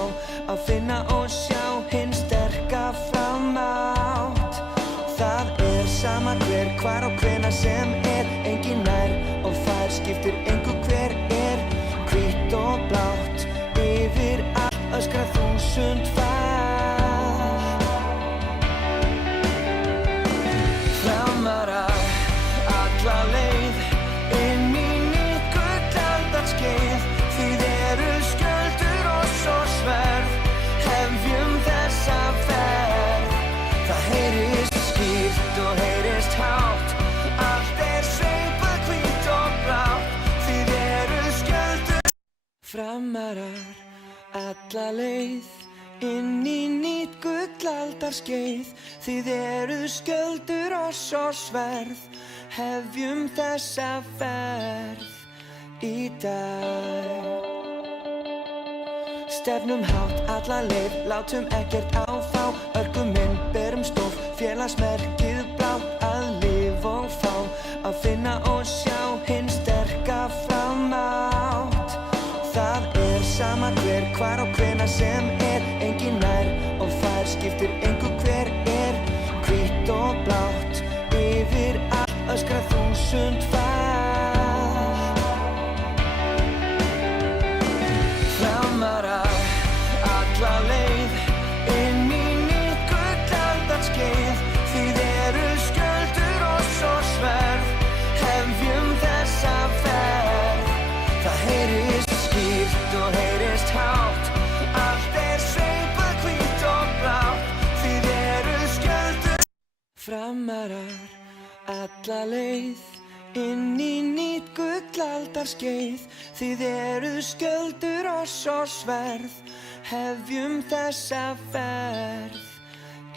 að finna og sjá hinn sterka framátt. Það sama hver, hvar og hvenær sem enginn nær og fær skiptir engu hver hvítt og blátt. Yfir allt öskra þúsund fær. Framarar alla leið inn í nýtt gullaldarskeið. Þið eruð skjöldur oss og sverð. Hefjum þessa ferð. Það heyrist skýrt og heyrist hátt. Allt sveipað hvítt og blátt. Þið eruð skjöldur. Framarar alla leið inn í nýtt gullaldarskeið. Þið eruð skjöldur oss og sverð. Hefjum þessa ferð í dag. Stefnum hátt alla leið, látum ekkert áfá. Örkum inn, berum stolt, félagsmerkið blátt. Að lifa og fá, að finna og sjá hinn sterka framátt. Það sama hver, hvar og hvenær sem enginn nær og fær skiptir engu hver hvítt og blátt. Yfir allt öskra þúsund fær. Framarar alla leið inn í nýtt gullaldarskeið. Þið Framarar alla leið inn í nýtt gullaldarskeið. Þið eruð skjöldur, oss og sverð. Hefjum þessa ferð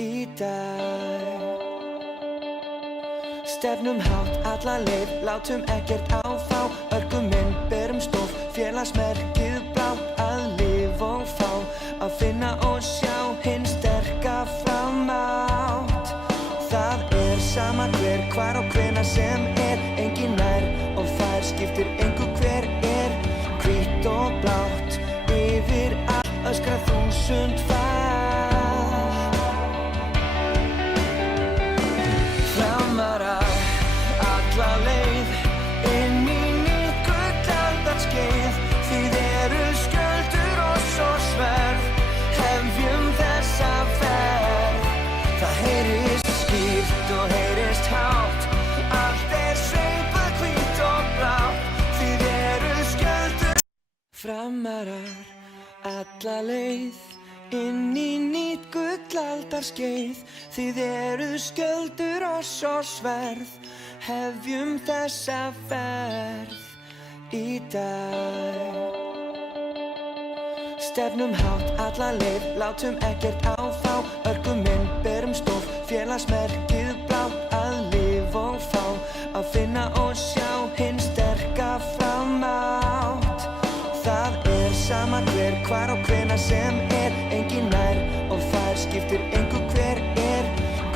í dag. Stefnum hátt alla leið, látum ekkert áfá. Örgum inn, berum stof, félagsmerkið blátt. Að lifa og fá, að finna og sjá hinn sterka framátt. Það sama hver, hvar og hvenær sem engin nær og fær, skiptir engu hver hvítt og blátt. Yfir að öskra 1000 far. Framarar alla leið inn í nýtt gullaldarskeið. Þið eruð skjöldur, oss og sverð. Hefjum þessa ferð. Það heyrist skýrt og heyrist hátt. Allt sveipað hvítt og blátt. Þið eruð skjöldur. Framarar alla leið inn í nýtt gullaldarskeið. Þið eruð skjöldur, oss og sverð. Hefjum þessa ferð í dag. Stefnum hátt alla leið, látum ekkert áfá. Örgum inn, berum stof, félagsmerkið blátt. Að lifa og fá, að finna og sjá hinn sterka framátt. Það sama hver, hvar og hvenær sem engin nær og fær, skiptir engu hver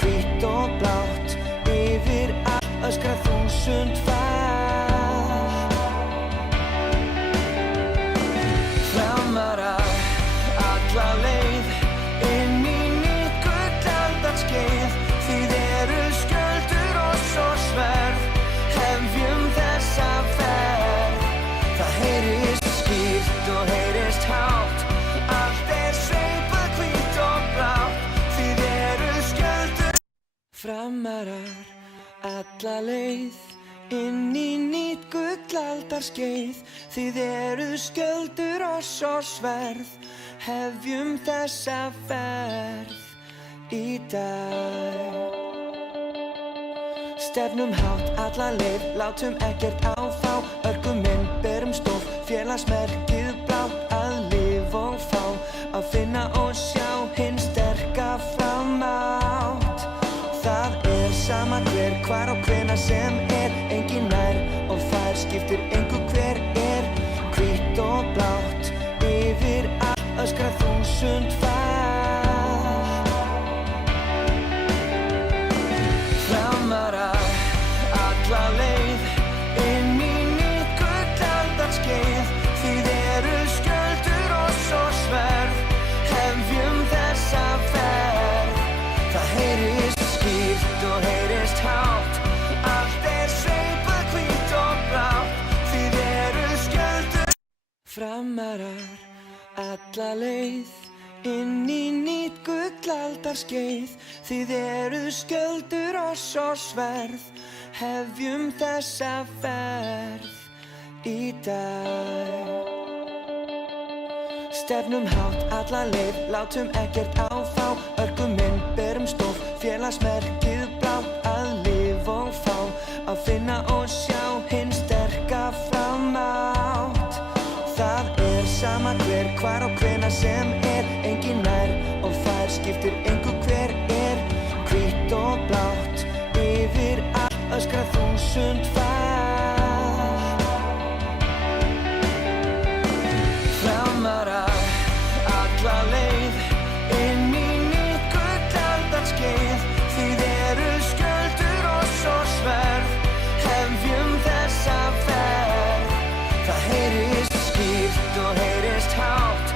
hvítt og blátt. Yfir að öskra 1000 far. Framarar alla leið inn í nýtt gullaldarskeið. Þið eruð skjöldur, oss og sverð. Hefjum þessa ferð. Það heyrist skýrt og heyrist hátt. Allt sveipað hvítt og blátt. Þið eruð skjöldur. Framarar alla leið inn í nýtt gullaldarskeið. Þið eruð skjöldur, oss og sverð. Hefjum þessa ferð í dag. Stefnum hátt alla leið, látum ekkert áfá. Örgum inn, berum stof, félagsmerkið blátt. Að lifa og fá, að finna og sjá hinn sterka framátt. Það sama hver, hvar og hvenær sem engin nær og fær, skiptir engu hver hvítt og blátt. Yfir að öskra 1000 far. Framarar alla leið inn í nýtt gullaldarskeið. Þið eruð skjöldur, oss og sverð. Hefjum þessa ferð. Það heyrist skýrt og heyrist hátt. Allt sveipað hvítt og blátt. Þið eruð skjöldur. Framarar alla leið inn í nýtt gullaldarskeið. Þið eruð skjöldur, oss og sverð. Hefjum þessa ferð í dag. Stefnum hátt alla leið, látum ekkert áfá. Örgum inn, berum stof, félagsmerkið blátt. Að lifa og fá, að finna og sjá hinn sterka framátt. Það sama hver, hvar og hvenær sem engin nær og fær, skiptir engu hver hvítt og blátt. Yfir að öskra 1000 far. Framarar alla leið inn í nýtt gullaldarskeið. Þið eruð skjöldur, oss og sverð. Hefjum þessa ferð. Það heyrist skýrt og heyrist hátt.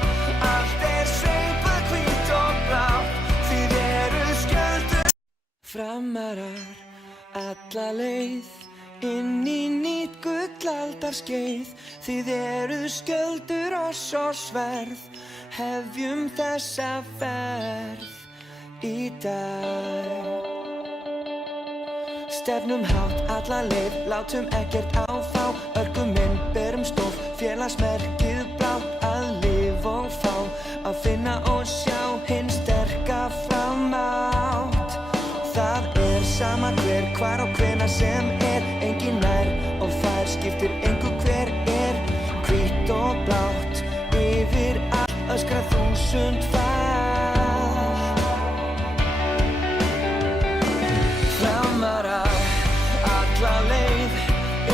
Allt sveipað hvítt og blátt. Þið eruð skjöldur. Framarar alla leið inn í nýtt gullaldarskeið. Þið eruð skjöldur, oss og sverð. Hefjum þessa ferð í dag. Stefnum hátt alla leið, látum ekkert áfá. Örgum inn, berum stof, félagsmerkið blátt. Að lifa og fá, að finna og sjá hinn sterka framátt. Það sama hver, hver, hvar og hvenær sem engin nær og fær skiptir engu hver hvítt og blátt yfir allt öskra þúsund far Framarar alla leið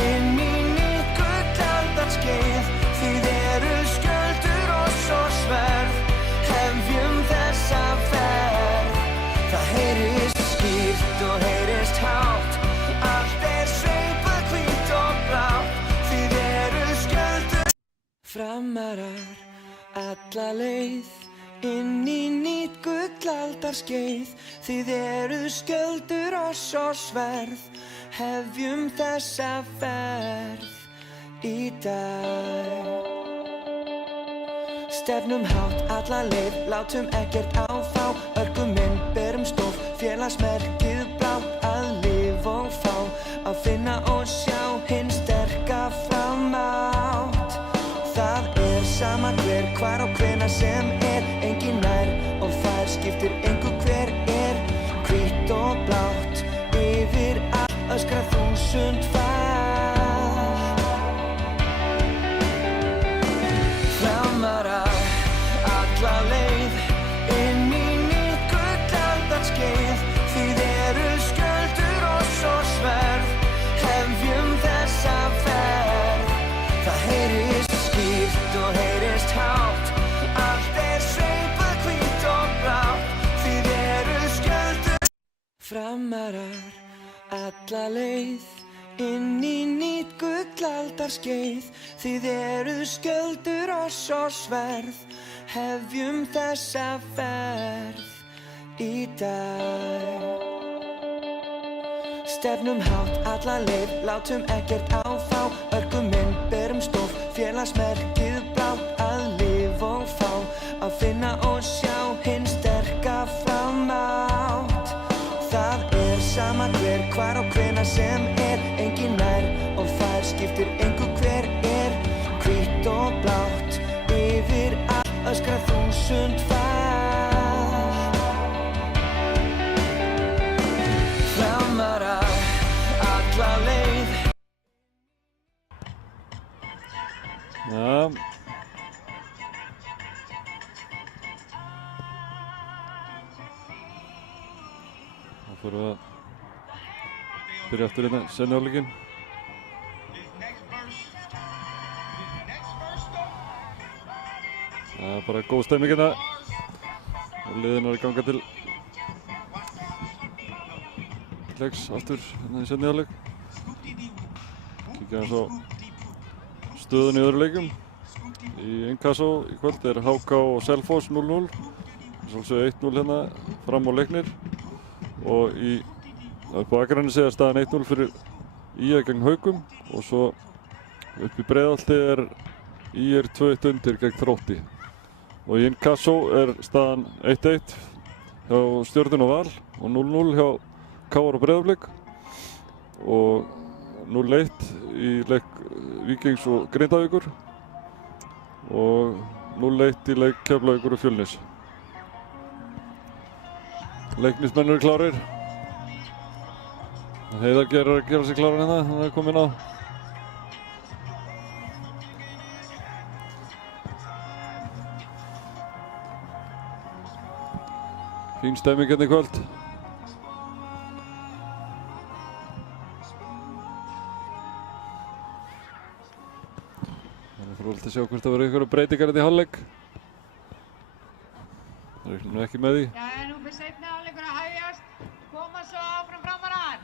inn í nýtt gullaldarskeið þið eru skjöldur og svo sverð hefjum þessa ferð það heyrist skýrt og heyrist hátt allt sveipað hvítt og blátt þið eru skjöldur Framarar alla leið inn í nýtt gullaldarskeið þið eru skjöldur og svo sverð hefjum þessa ferð í dag Stefnum hátt alla leið látum ekkert áfá örgum inn berum stof félagsmerkið blátt að lifa og fá að finna og sjá hinn sterka framátt það sama hver, hvar og hvenær sem engin nær og fær skiptir engu hver hvítt og blátt yfir allt öskra þúsund far Framarar alla leið inn í nýtt gullaldarskeið þið eru skjöldur og svo sverð hefjum þessa ferð það heyrist skýrt og heyrist hátt allt sveipað hvítt og blátt þið eru skjöldur Framarar alla leið inn í nýtt gullaldarskeið þið eru skjöldur og svo sverð hefjum þessa ferð í dag Stefnum hátt alla leið látum ekkert áfá örgum inn berum stof félagsmerkið blátt að lifa og fá að finna og sjá hinn sterka framátt það sama hver, hvar og hvenær sem engin nær og fær skiptir engu hver hvítt og blátt yfir allt öskra þúsund far Framarar alla leið Já. Þá fyrir við að byrja aftur hérna seinni hálfleikinn. Það er bara góð stemming hérna og liðin er að ganga til leiks aftur hérna í seinni hálfleik. Kíkja aðeins á stöðun í öðru leikum. Í Inkasso í kvöld er HK og Selfoss 0-0. Svolsögðu 1-0 hérna fram á Leiknir. Og upp á Akranesi er staðan 1-0 fyrir ÍR gegn Haukum. Og svo upp í Breiðholti er ÍR 2-1 undir gegn Þrótti. Og í Inkasso er staðan 1-1 hjá Stjörnunni og Val. Og 0-0 hjá KR og Breiðablik. Og 0-1 í leik Víkings og Grindavíkur og 0-1 í leik Keflavíkur og Fjölnis. Leiknismenn eru klárir. Heiðar er að gera sig kláran hérna, hann er kominn á. Fín stemming hérna í kvöld. Það er fróðilegt að sjá hvort það verður einhverja breytingar hérna í hálfleik. Það er nú ekki með því. Já, nú fyrir seinni hálfleikur að hefjast. Koma svo áfram Framarar.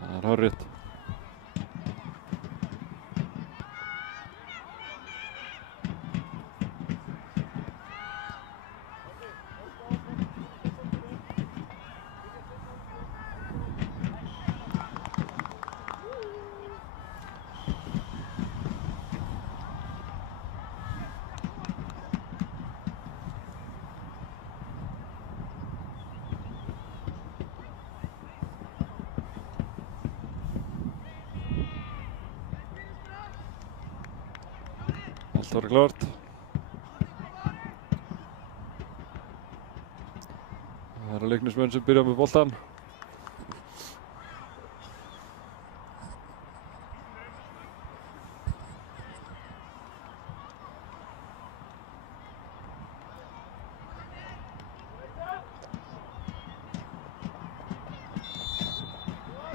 Það er hárrétt. Allt var klart. Það eru Leiknismenn sem byrja með boltan.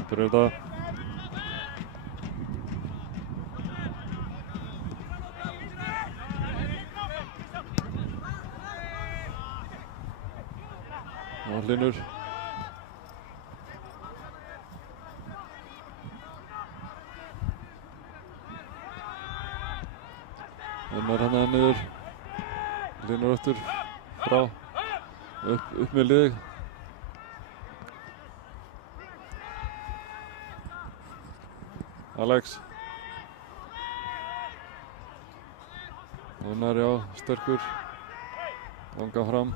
Byrjar þetta. Og Hlynur. Unnar hann niður. Hlynur aftur frá. Upp með liðið. Alex. Unnar, já, sterkur. Langar fram.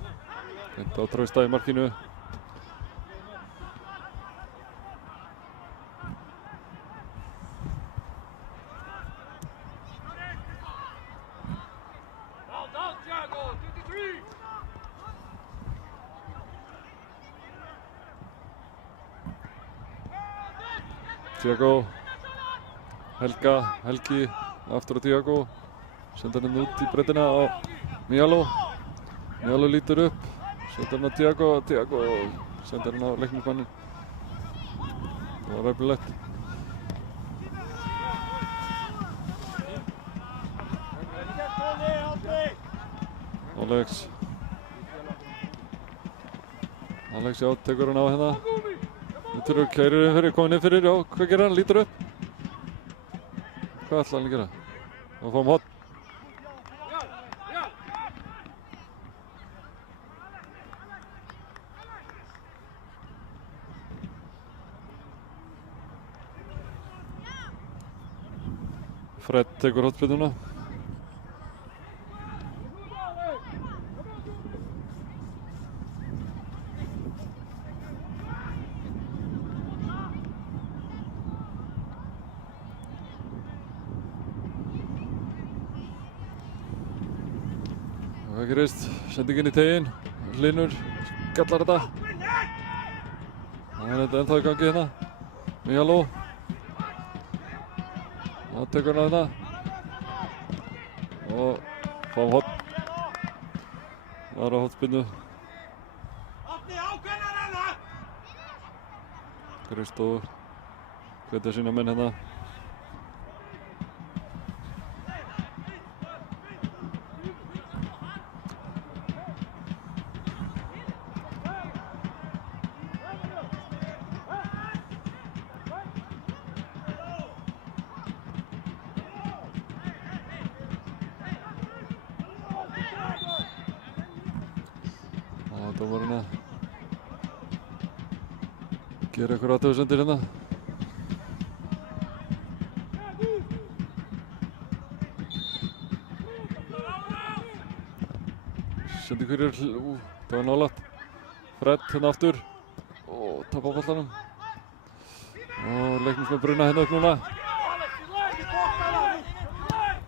Þetta á Trausta í markinu. Tiago, Helgi, aftur á Tiago, sendir hann út í breiddina á Mjalo. Mjalo lítur upp, sendir hann á Tiago sendir hann á leiknismannin. Það var ræfnilegt. Alex, já, tekur hann á hérna. Lítur upp, kærir inn fyrir, komin inn fyrir, já, hvað gerir hann? Lítur upp. Hvað ætlar hann að gera? Og fáum hotn. Fred tekur hotnspyrnuna. Hvað gerist? Sendingin í teginn. Hlynur skallar þetta. Það er ennþá í gangi hérna. Mjalo. Það tekur hann að hérna. Og fáum hotn. Aðra hotnspyrnu. Kristóf hvetja sína menn hérna. Dómarinn að gera ykkur athugasemdir hérna. Sendi hverjir, það var nálægt. Fred hérna aftur og tapar boltanum. Og leiknismenn bruna hérna upp núna.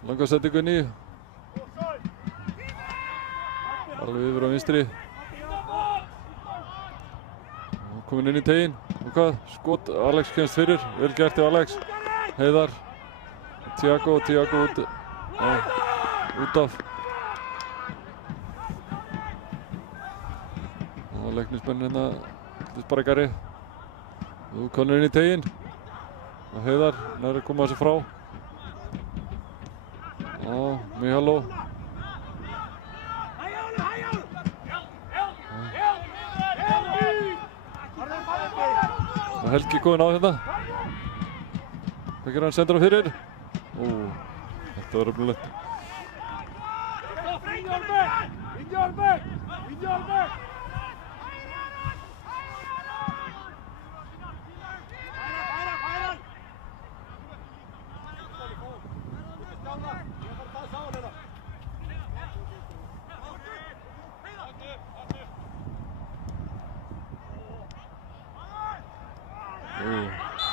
Langa sendingu inn í. Alveg yfir á vinstri. Komin inn í teginn, og hvað? Skot, Alex kemst fyrir, vel gert hjá Alex. Heiðar, Tiago út af. Og leiknismenn hérna, sparkari. Nú konur inn í teginn. Og Heiðar, nær að koma þessu frá. Og Mihalo. Helgi komin á hérna. Hvað gerir hann? Sendur hann fyrir. Þetta var öflulegt.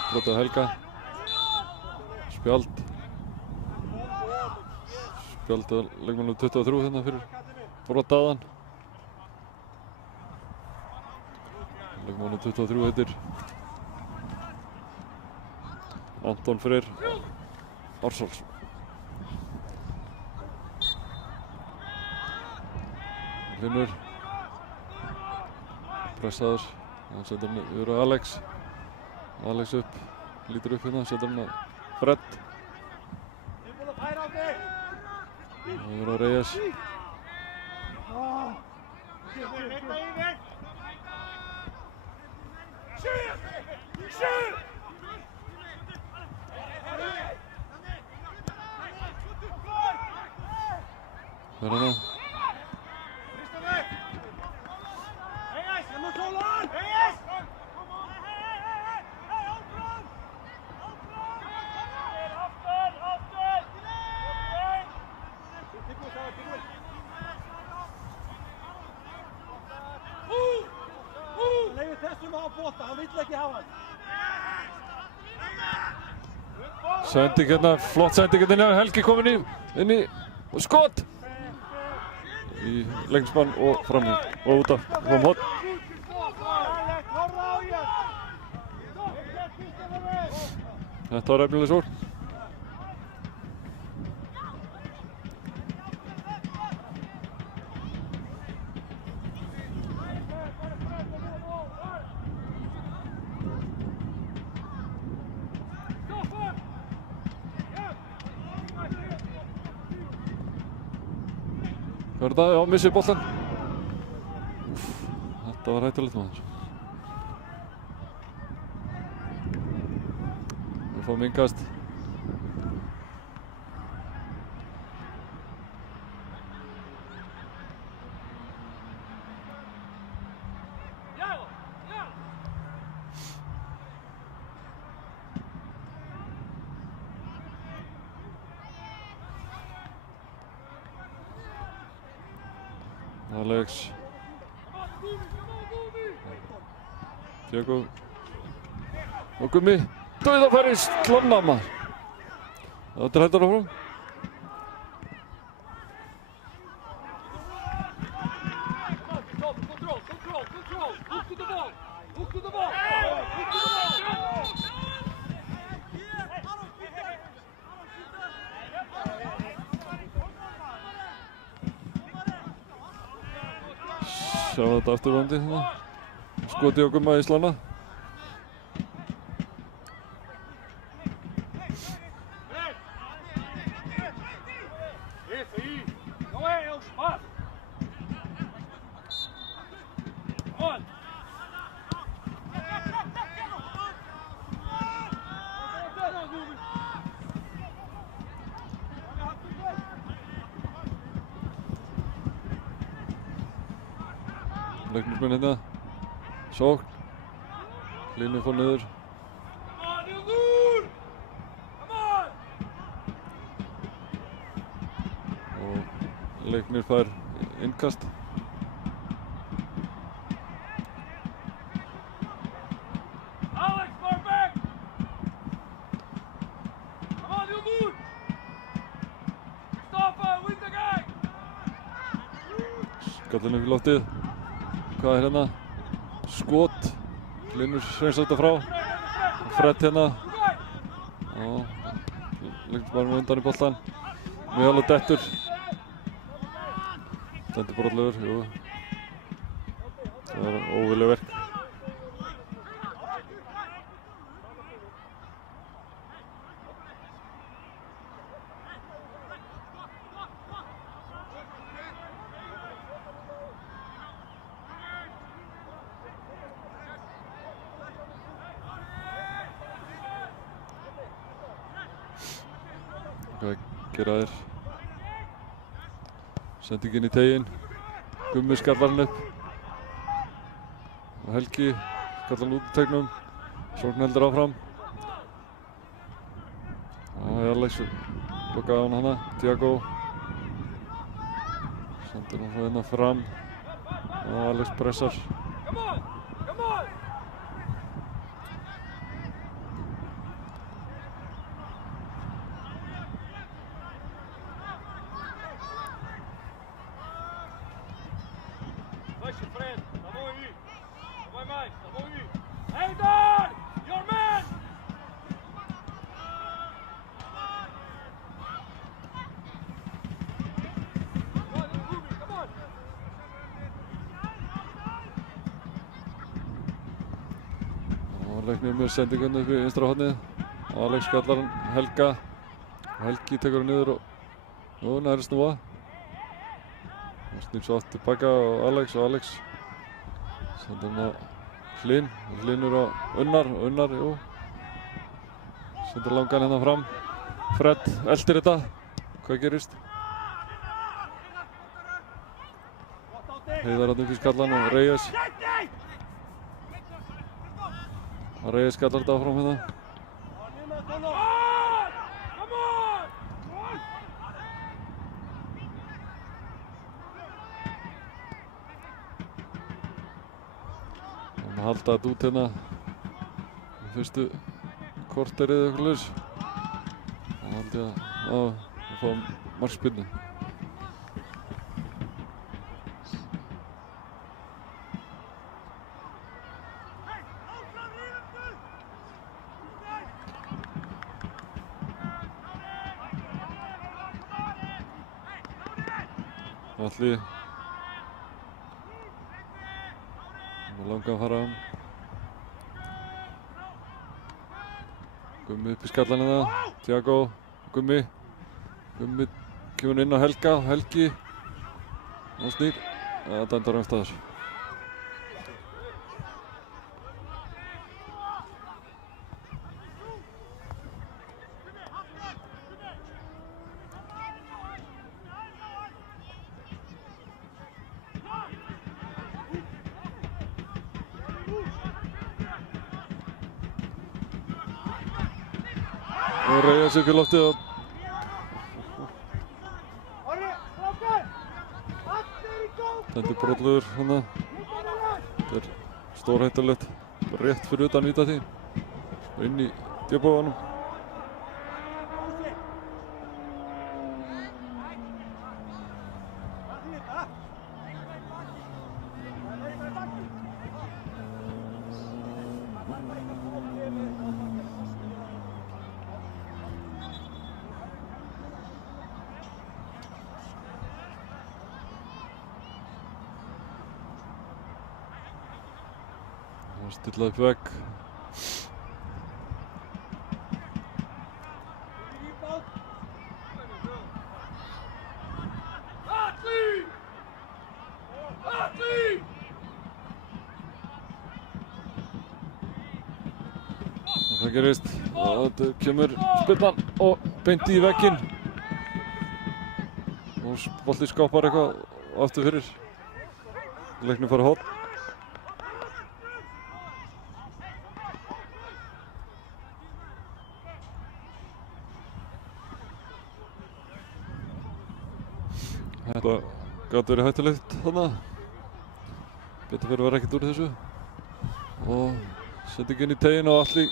Brotað Helga. Spjald. Spjald að leikmannum 23 hérna fyrir brotaðan. Leikmannum 23 heitir Anton Freyr Ársálsson. Hlynur. Pressaður. Hann sendur hann yfir á Alex. Alex upp, lítur upp hérna, setur hann að Fred. Það er á Reyes. Það er hana. Sending hérna, flott sending hérna, Helgi komin inn í og skot! Í lengsmann og fram og út af fram hot. Þetta var efnileg sókn. Hvað er það? Já, missið boltan. Þetta var hættulegt maður. Við fáum innkast. Alex. Diego. Og Gummi. Dauðafæri slonna maður. Þetta er hættur áfram. Sjá þetta afturvandi hérna. Skoti og Gumma í slana. Leiknismenn hérna, sókn, Hlynur fór niður. Og Leiknir fær innkast. Skallinn upp í loftið. Hvað er hérna? Skot. Hlynur sveins þetta frá. Fred hérna. Lengt bara með undan í boltan. Mjög alveg dettur. Stendur brotlegur, jú. Það er óvilja verk. Hvað gera þeir? Sendingin í teginn. Gummi skallar hann upp. Og Helgi skallar hann út í tegnum. Sókn heldur áfram. Það er Alex. Lokaði hann hana. Diego. Sendir hann svo hérna fram. Og Alex pressar. Leiknir með sendingunni upp í vinstra hornið. Alex skallar hann Helga. Helgi tekur hann niður og næri snúa. Hann snýr svo aftur tilbaka á Alex og Alex sendir hann á Hlyn. Hlynur á Unnar, jú. Sendir langan hérna fram. Fred eldir þetta. Hvað gerist? Heiðar hann upp í skallan og Reyes. Reyes skallar þetta áfram hérna. Hann halda þetta út hérna í fyrstu korterið eða eitthvað laus. Hann haldi að fá markspyrnu. Alli langar að fara Gummi upp í skallan hérna. Tiago, Gummi kemur inn á Helgi og snýr. Það dæmdar hann staðar. Og Reyes upp í loftið og þetta er brotlegur hérna. Þetta er stórhættulegt. Rétt fyrir utan vítatíð. Inn í djöfbóðanum. Stilla upp vegg. Það gerist. Það kemur spillan og beint í vegginn. Og bolti skápar eitthvað aftur fyrir. Leiknir fara horn. Þetta gat verið hættulegt þarna. Betur fyrir að vera ekkert úr þessu. Og sendingin í teginn og Atli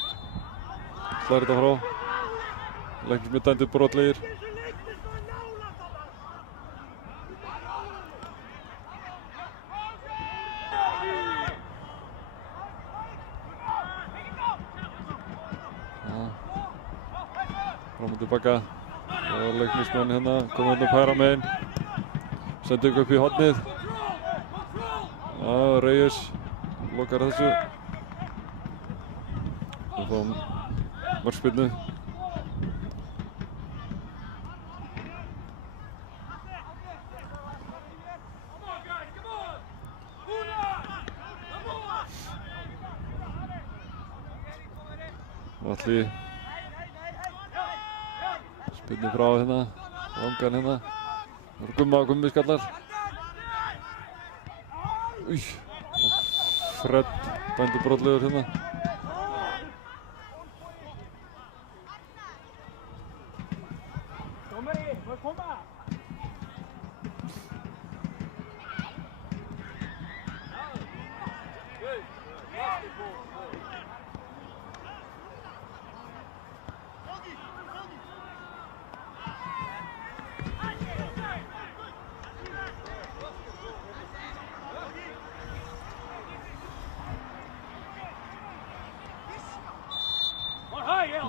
slær þetta frá. Leiknir með dæmdir brotlegir. Fram og tilbaka. Og Leiknismenn hérna koma hérna upp hægra megin. Sendir upp í hornið. Reyes lokar þessu. Við fáum markspyrnu. Atli spyrnu frá hérna, langan hérna. Gummi skallar. Fred dæmdur brotlegur hérna.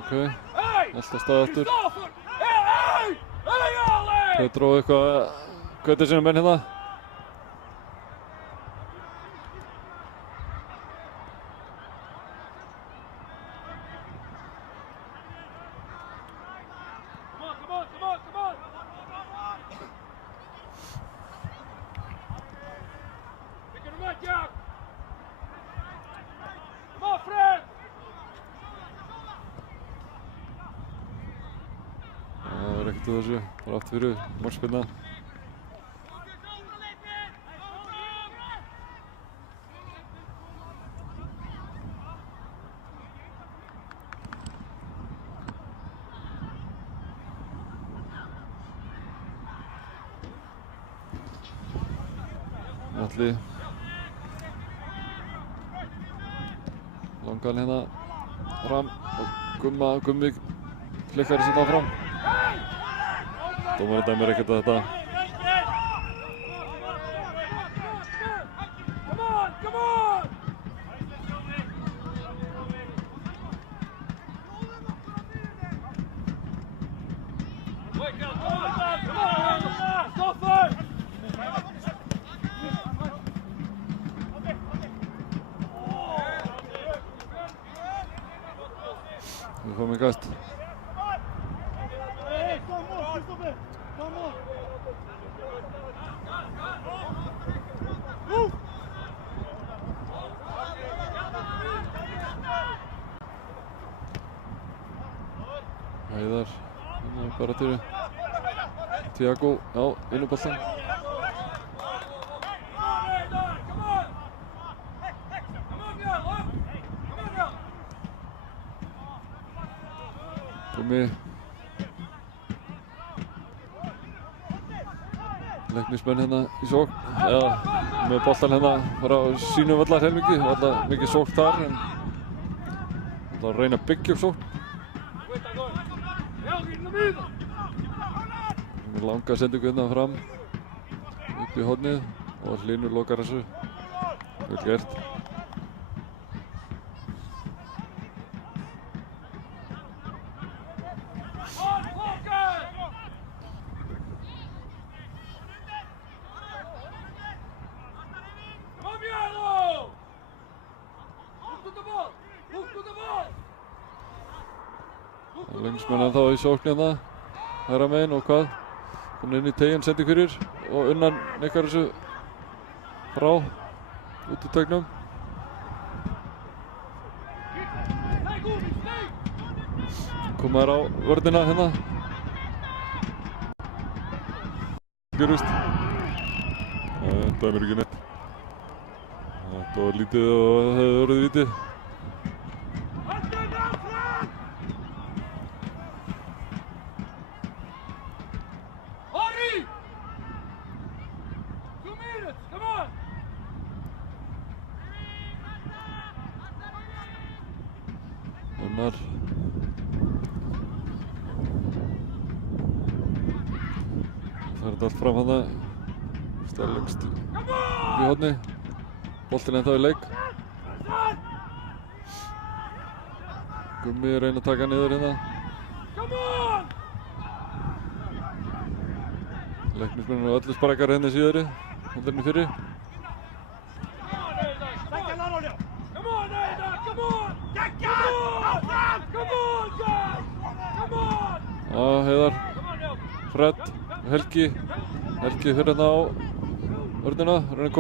Ok, alltaf stað aftur. Petro eitthvað hvetur sína menn hérna. Hættu þessu, bara aftur fyrir, markspyrna. Atli langar hérna fram og Gummi flikkar þessi þetta fram. Dómarinn dæmir ekkert að þetta. Við fáum í kast. Heiðar, bara til Tiago á innuboltan. Gummi Leiknismenn hérna í sókn, eða með boltan hérna bara á sínum vallarhelmingi, alltaf mikið sókn þar en alltaf að reyna að byggja upp sókn. Langa sendingu hérna fram upp í hornið og Hlynur lokar þessu. Vel gert. Lengsmenn þá í sókn hérna hægra megin og hvað? Hún inn í teiginn, sendi fyrir og Unnar nekkar þessu frá út í teignum. Koma þær á vörnina hérna. Gerist. Dæmir ekki neitt. Þetta var lítið og það hefði orðið lítið. Unnar það er allt fram hana stærlegst í horni. Boltinn ennþá í leik. Gummi reyna að taka niður hérna. Leiknismenn og öllu sparkar hérna síðari heldur en fyrri. Heiðar, Fred, Helgi fyrir hérna á vörnina, hann er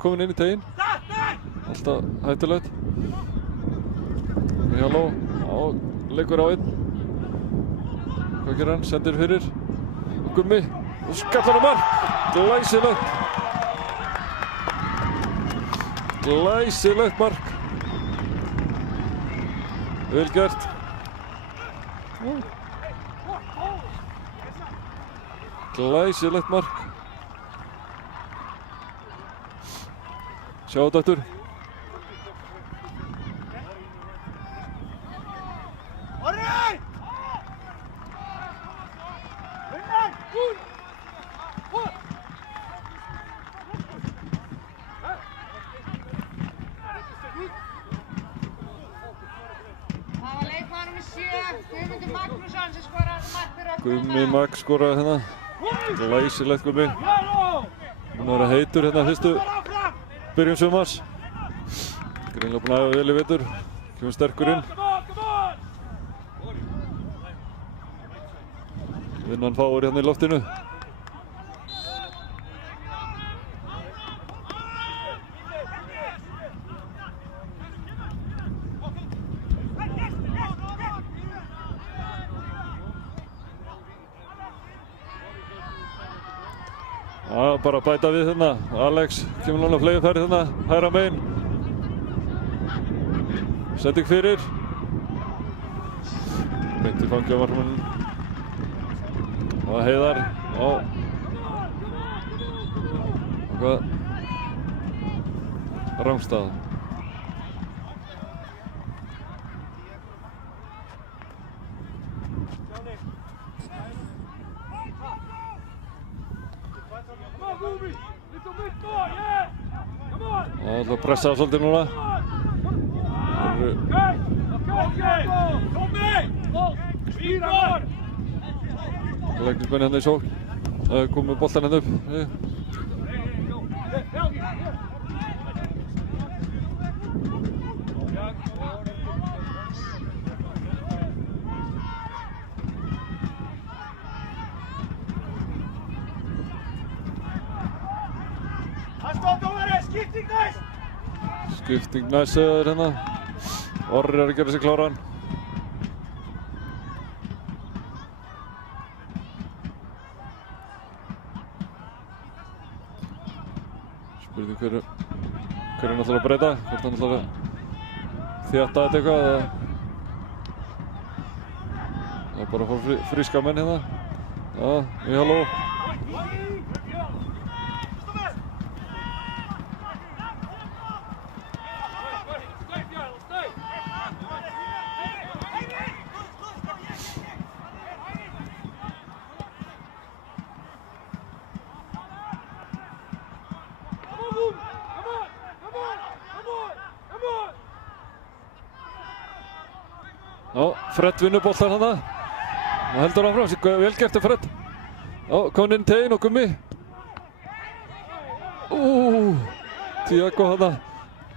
komin inn í teginn, alltaf hættulegt. Halló, leikur á einn, hvað gerir hann, sendir fyrir, Gummi, og skallar á mark, glæsilegt mark, vel gert. Glæsilegt mark. Sjá þetta aftur. Gummi Magg skoraði hérna. Glæsilegt Gummi. Hún var heitur hérna fyrstu byrjun sumars. Greinilega búinn að æfa vel í vetur. Kemur sterkur inn. Vinnan fáir hérna í loftinu. Já, bara bæta við hérna. Alex kemur núna fleigufæri hérna, hægra megin. Sending fyrir. Beint í fangi á varðmanninn. Og Heiðar á hvað rangstað. Það ætla að pressa það svolítið núna. Læknismenn hérna í sókn. Komið boltan hérna upp. Skipting næst segja þér hérna. Orri að gera sig kláran. Spurning hver hann ætlar að breyta. Hvort hann ætlar að þétta þetta eitthvað eða bara að fá fríska menn hérna. Já, halló. Já, Fred vinnur boltan hana og heldur áfram, vel gert af Fred. Já, komin inn Tegin og Gummi. Tiago hana,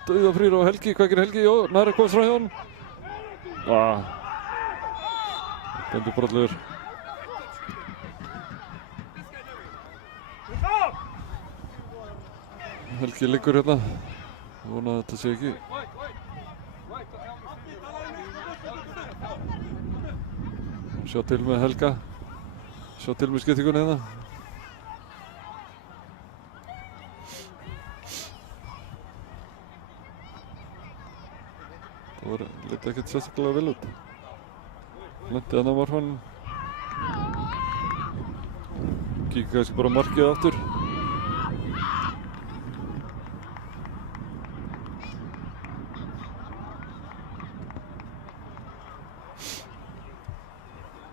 dauðafrýr og Helgi, hvað gerir Helgi? Jó, næra komst frá hjá hann. Bendur brotlegur. Helgi liggur hérna, vona að þetta sé ekki. Sjá til með Helga, sjá til með skiptingunni hérna. Það leit ekkert sérstaklega vel út. Lenti hann á markmanninn. Kíkja kannski bara markið aftur.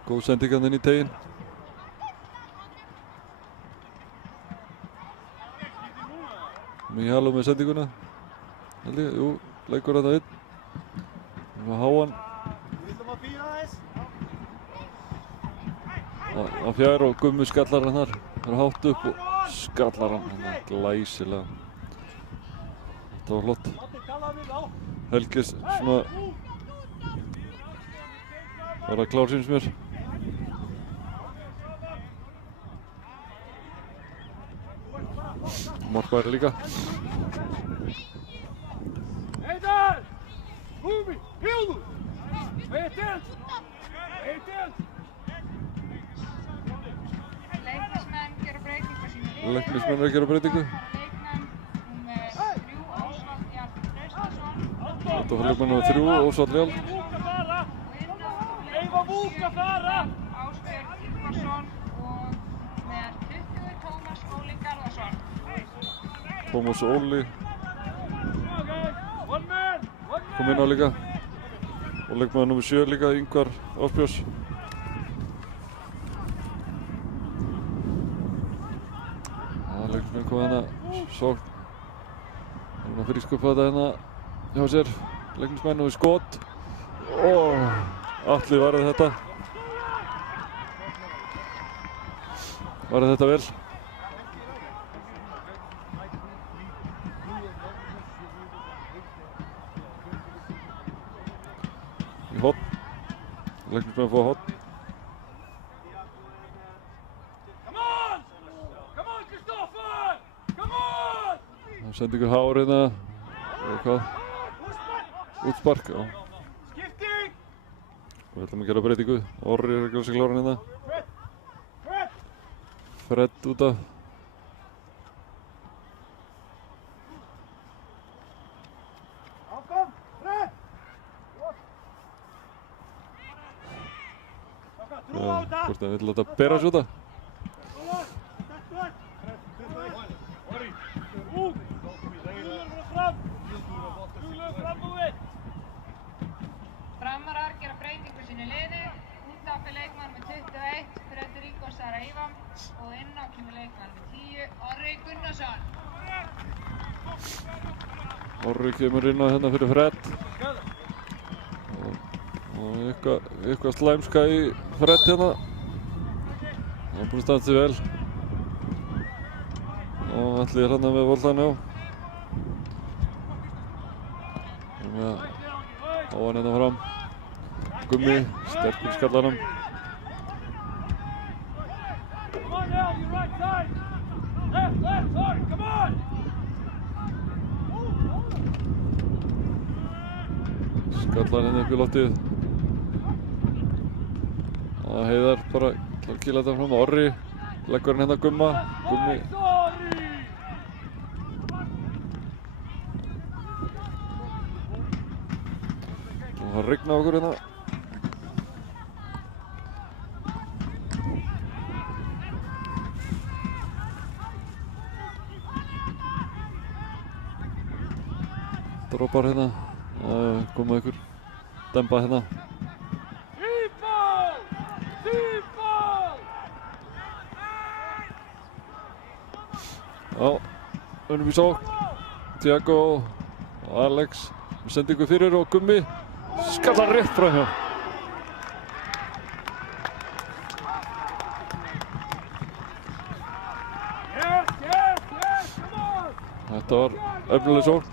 Góð sending hann inn í Tegin. Míhalo með sendinguna. Jú, leikur þetta inn. Með háan. Á fjær og Gummi skallar hann þar. Það er hátt upp og skallar hann glæsilega. Þetta var flott. Helgi svona var að klára síns mér. Markværi líka. Heiðar! Gummi! Hildur! Pay attention! Pay attention! Leiknismenn gera breytingu sínu liði. Leiknismenn að gera breytingu. Leikmenn númer 3, Ósvald Jarl Traustason. Þetta var leikmenn númer 3, Ósvald Jarl. Ásgeir Ingvarsson og með 20 Tómas Óli Garðarsson. Tómas Óli kom inn á líka. Og leikmaður númer 7 líka, Ingvar Ásbjörns. Leiknismenn kom hérna, sókn. Hann að fríska upp á þetta hérna hjá sér. Leiknismenn og skot. Atli varði þetta. Varði þetta vel. Í horn. Leiknismenn fá horn. Það sendi ykkur hár hérna. Eða hvað? Útspark, já. Við ætlum að gera breytingu. Orri er að gera sig kláran hérna. Fred út af. Hvort það vill láta bera sjúta. Framarar gera breytingu sínu liði. Út af leikmann með 21, Frederico Saraiva og inn á kemur leikmann með 10, Orri Gunnarsson. Orri kemur inn á hérna fyrir Fred. Og eitthvað slæmska í Fred hérna. Það er búin að standa sig vel. Og Atli er hérna með boltann, já. Og með á hann hérna fram. Gummi, sterkur í skallanum. Skallar hérna upp í loftið. Og Heiðar bara að kýla þetta fram. Orri leggur hann hérna Gumma. Gummi. Og það rigna okkur hérna. Droppar hérna. Koma ykkur demba hérna. Já, önum í sókn. Tiago og Alex með sendingu fyrir og Gummi skallar rétt framhjá. Þetta var öfnileg sókn.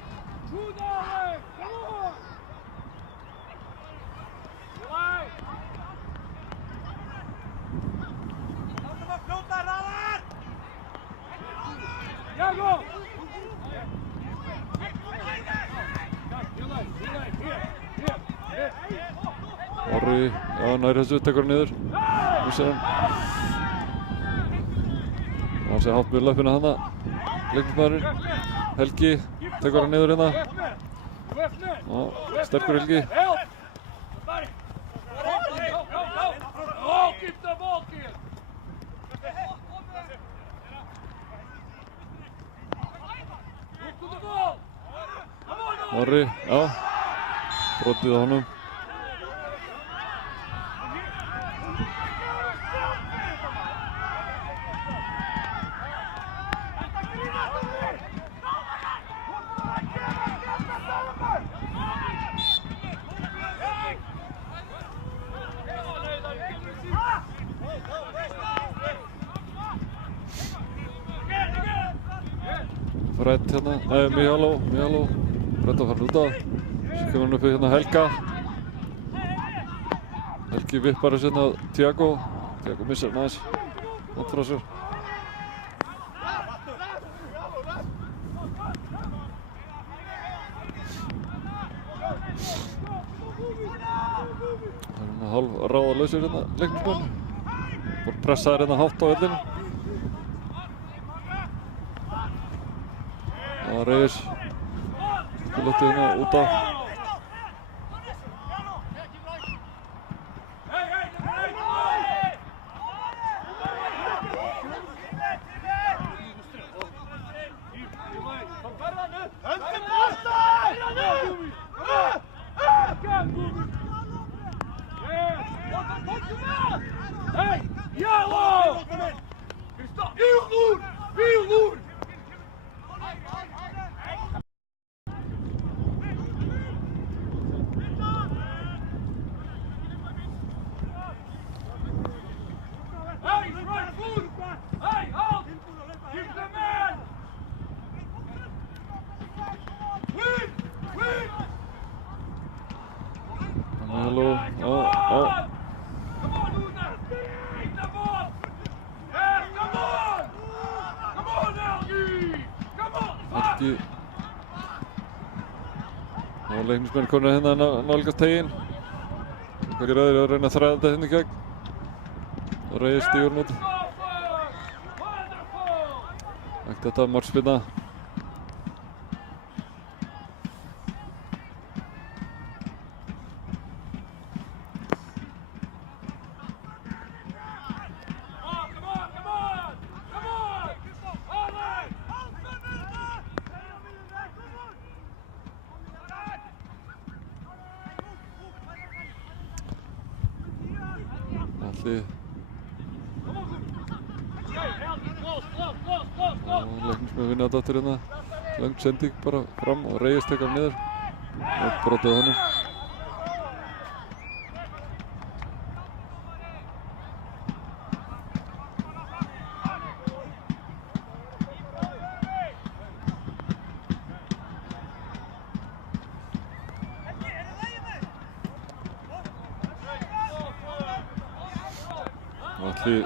Orri, já, nær þessu, tekur hann niður. Missir hann. Það sé hátt með löppina hana. Leiknismaðurinn. Helgi, tekur hann niður hérna. Já, sterkur Helgi. Orri, já. Brotið á honum. Fred hérna, nei, Mihalo. Fred að fara út af. Svo kemur hann upp hérna Helga. Helgi vippar þessu hérna Tiago. Tiago missar hann aðeins. Nátt frá sér. Það er hérna hálf ráðalausir hérna leiknismenn. Bara pressaðir hérna hátt á vellinu. Það reyðir spilotið hérna út af. Helgi. Og leiknismenn konur hérna nálgast teginn. Hverjir aðrir að reyna að þræða þetta hérna í gegn. Og reiðir stígur út. Ætti þetta markspyrna. Atli og Leiknismenn vinna þetta aftur hérna. Löng sending bara fram og Reyes tekur hann niður og brotið á honum. Atli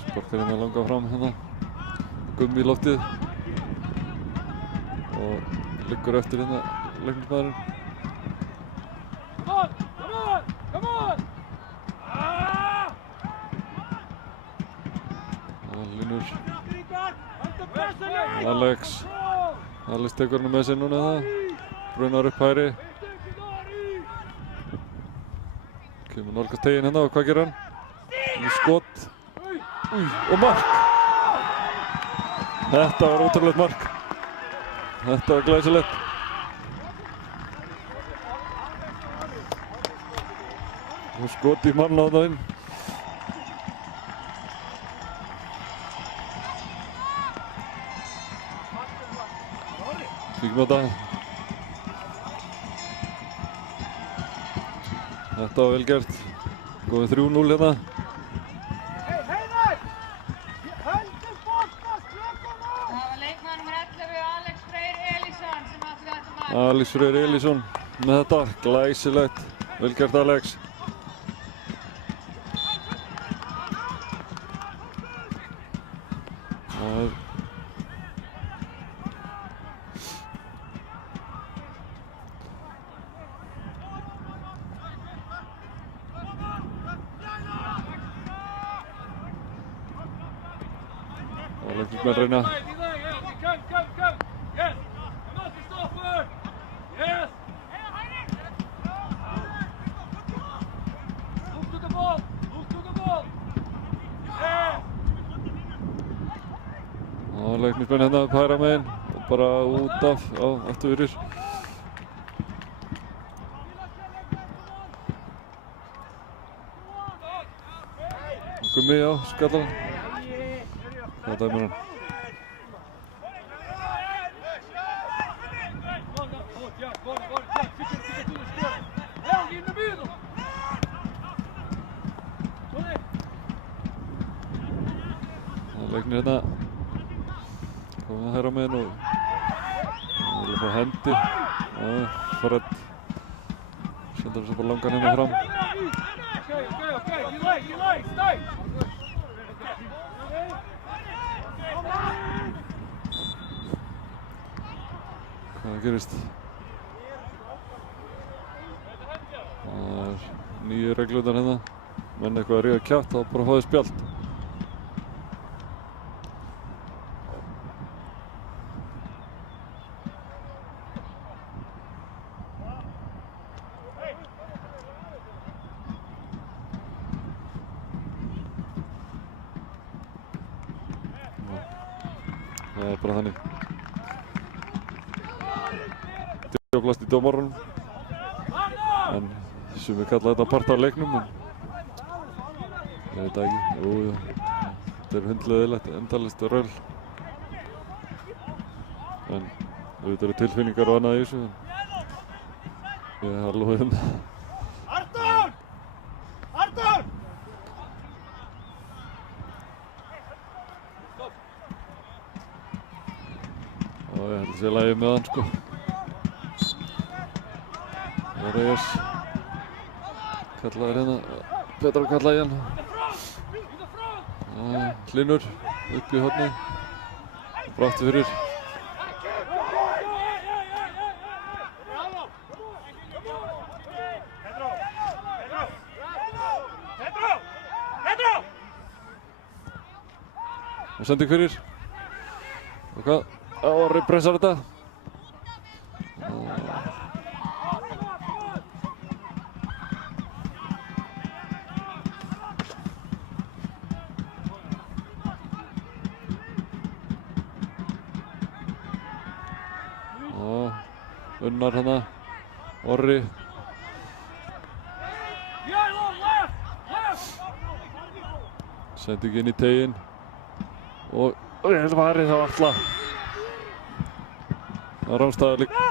sparkar hérna langa fram hérna. Gummi í loftið og liggur eftir hérna Leiknismaðurinn. Línur Alex tekur hann með sér núna það. Brunar upp hægri. Kemur nálgast teginn hérna og hvað gerir hann? Skot. Og mark! Þetta var ótrúlegt mark. Þetta var glæsilegt. Og skot í mann á það inn. Kíkjum á þetta. Þetta var vel gert. Góðið 3-0 hérna. Alex Freyr Elísson með þetta, glæsilegt, vel gert Alex. Og Leiknismenn reyna. Leiknismenn hérna upp hægra megin og bara út af á aftur fyrir. Gummi á skallan. Það dæmir hann. Leiknir hérna. Komið hægra megin og vilja fá hendi. Fred sendur þessu bara langan hérna fram. Hvað gerist? Það er nýju reglurnar hérna. Menn eitthvað að ríða kjaft, þá bara fáið spjald. Það er bara þannig. Djöflast í dómarunum. En sumir kalla þetta part af leiknum. Ég veit ekki. Jú, þetta er hundleiðilegt, endalaust röll. En auðvitað eru tilfinningar og annað í þessu. Ég har loðið um það. Artur! Artur! Og ég held að sé lagið með hann sko. Reyes kallaði hérna, Petra kallaði hann. Hlynur upp í hornið. Brátti fyrir. Og sending fyrir. Og hvað? Orri pressar þetta. Unnar hana Orri. Sending inn í teiginn. Og vel varið á Atla. Það er rámstæðar líka.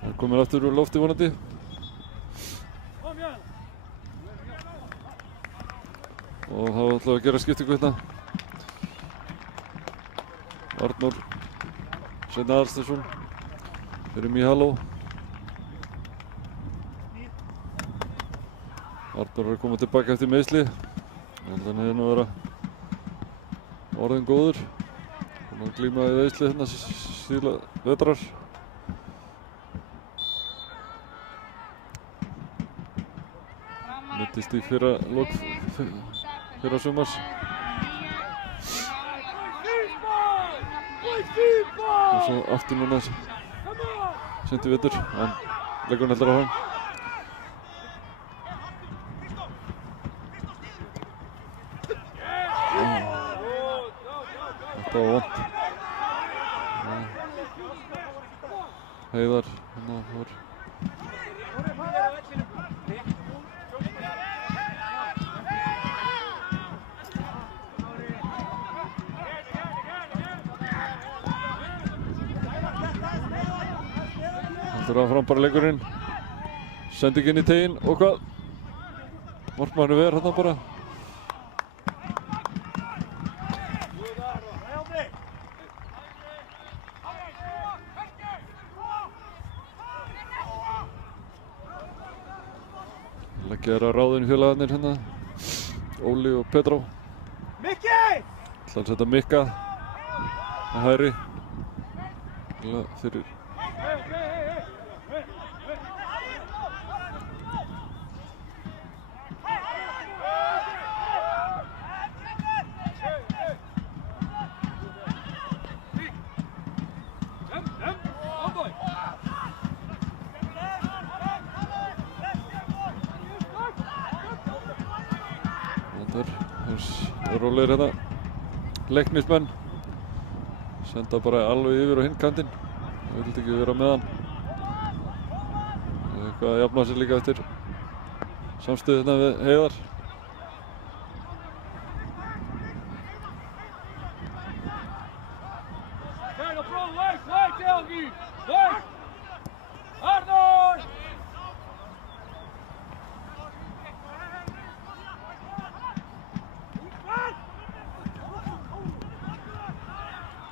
Það er komin aftur úr lofti vonandi. Og þá ætlaðu að gera skiptingu hérna. Arnór Sveinn Aðalsteinsson fyrir Míhalló. Arnór er að koma tilbaka eftir meiðsli. Hann hefði nú verið orðinn góður. Hann glímaði meiðsli hérna síðla vetrar. Meiddist í fyrra sumars. Og svo aftur núna seint í vetur, en leikurinn heldur áfram. Þetta var vont. Heiðar hérna var heldur áfram bara leikurinn. Sending inn í teiginn og hvað? Markmaðurinn ver hérna bara. Leggja þér á ráðinu félagarnir hérna. Óli og Petró. Mikki! Ætla að setja Mikka með hægri. Fyrir rólegir hérna Leiknismenn. Senda bara alveg yfir á hinn kantinn. Það vildi ekki vera með hann. Eitthvað að jafna sig líka eftir samstuð hérna við Heiðar.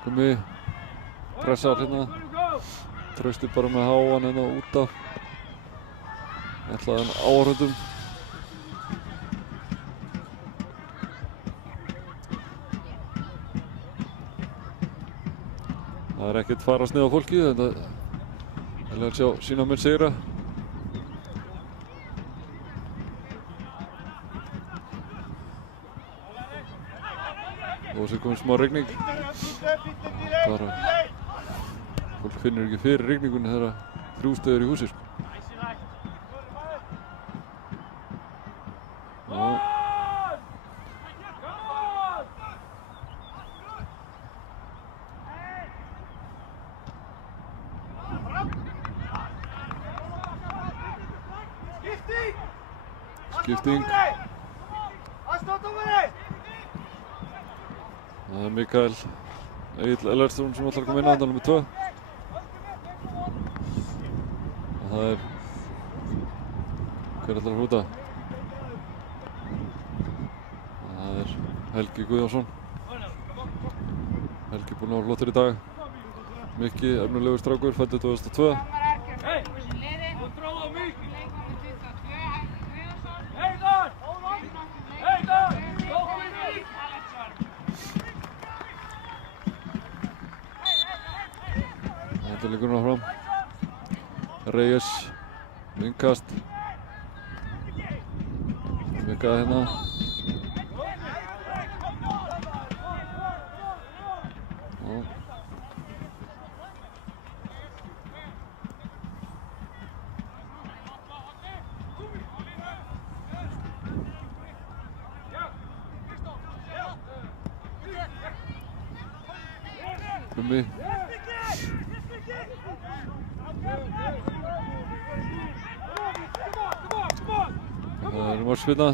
Gummi pressar hérna. Trausti bara með háan hérna út af. Ætlaði hann áhörðum. Það er ekkert farast niður á fólki. Þetta er að sjá sína menn sigra. Og þessi komið smá rigning. Bara fólk finnur ekki fyrir rigningunni þegar 3 stöður í húsi sko. Skipting. Það er Mikael Egill Ellertsson sem ætlar að koma inn á þetta nr. 2. Og það er hver ætlar að hrúta? Það er Helgi Guðjónsson. Helgi búinn að vera flottur í dag. Mikki, efnilegur strákur, fæddur 2002. Þetta liggur hún áfram. Reyes, innkast. Mikka hérna. Gummi. Það er markspyrna.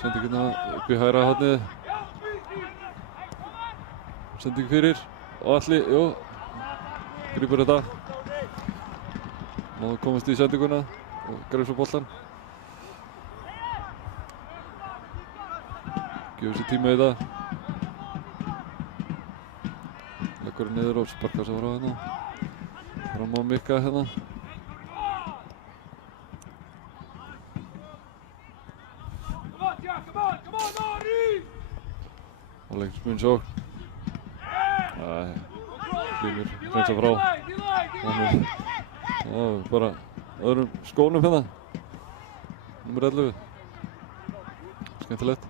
Sendingina upp í hægra hornið. Sending fyrir og Atli, jú, grípur þetta. Náðu komast í sendinguna og greip svo boltann. Gefur sér tíma í það. Leggur hann niður og sparkar svo frá hérna. Fram á Mikka hérna. Og lengst mun sókn. Hlynur hreinsa frá. Bara öðrum skónum hérna. Númer 11. Skemmtilegt.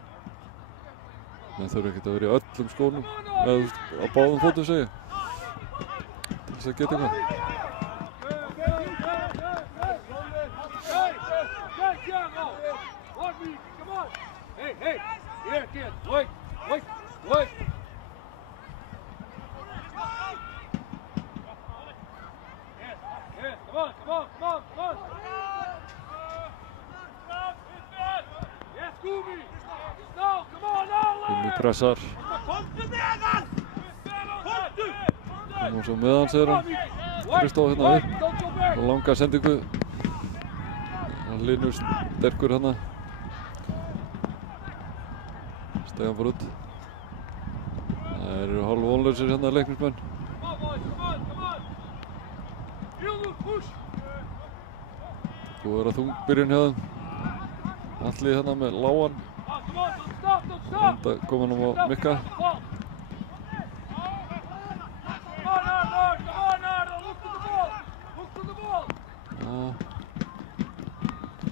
Menn þurfa ekkert að vera í öllum skónum. Eða á báðum fótum segja. Til þess að geta eitthvað. Gummi pressar. Nú svo meðan segir hann. Kristóf hérna upp. Og langa sendingu. Hlynur sterkur hérna. Stegan bara út. Það eru hálfvonlausir hérna leiknismenn. Búið að vera þung byrjun hjá þeim. Atli hérna með lágan. Enda kom hann á Mikka.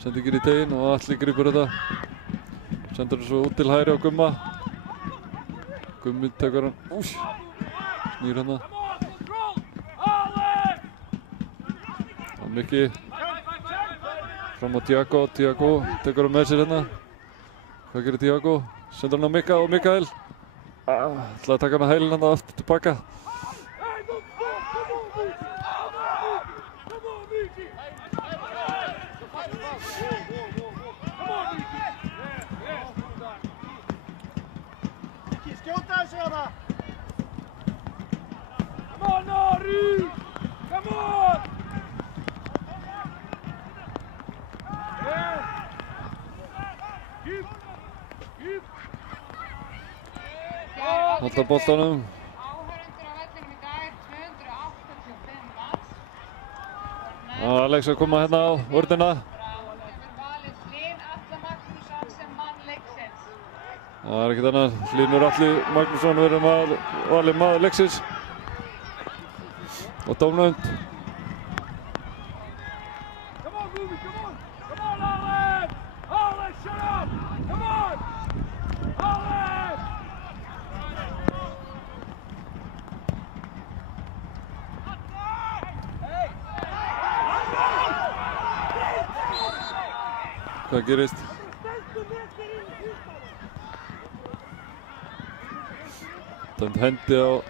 Sendingin í teginn og Atli grípur þetta. Sendur hann svo út til hægri á Gumma. Gummi tekur hann. Snýr hérna. Og Mikki. Fram á Tiago. Tiago tekur hann með sér hérna. Hvað gerir Tiago? Sendur hann á Mikka og Mikael. Ætlaði að taka hann að hælinn hann aftur tilbaka. Skjóta þessu hana! Come on, Ari! Come on! Halda boltanum. Áhorfendur á vellinum í dag 285 manns. Alex að koma hérna á vörnina. Hefur valið Hlyn Atla Magnússon sem mann leiksins. Það er ekkert annað. Hlynur Atli Magnússon verður valinn maður leiksins. Og dómnefnd. Come on, Ruby, come on! Come on, Alex! Alex, shut up! Come on! Alex! Hvað gerist? Dæmd hendi á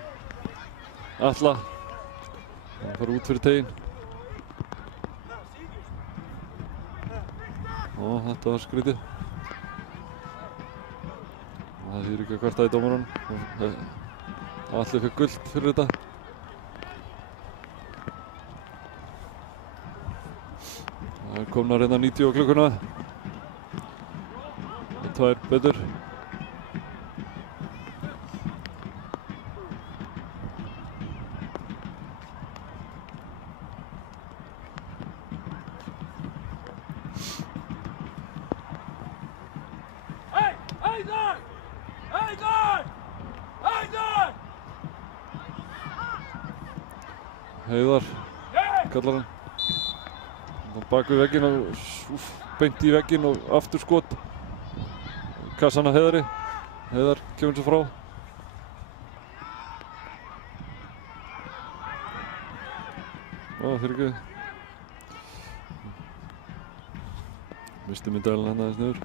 Atla. Hann fara út fyrir teginn. Þetta var skrítið. Það þýðir ekki að kvarta í dómarann. Atli fekk gult fyrir þetta. Það er komnar hérna 90 á klukkuna. Og tvær betur. Heiðar kallar hann. Bak við vegginn og beint í vegginn og aftur skot. Kassan að Heiðari. Heiðar kemur svo frá. Fyrir ekki. Misti myndælinn hann aðeins niður.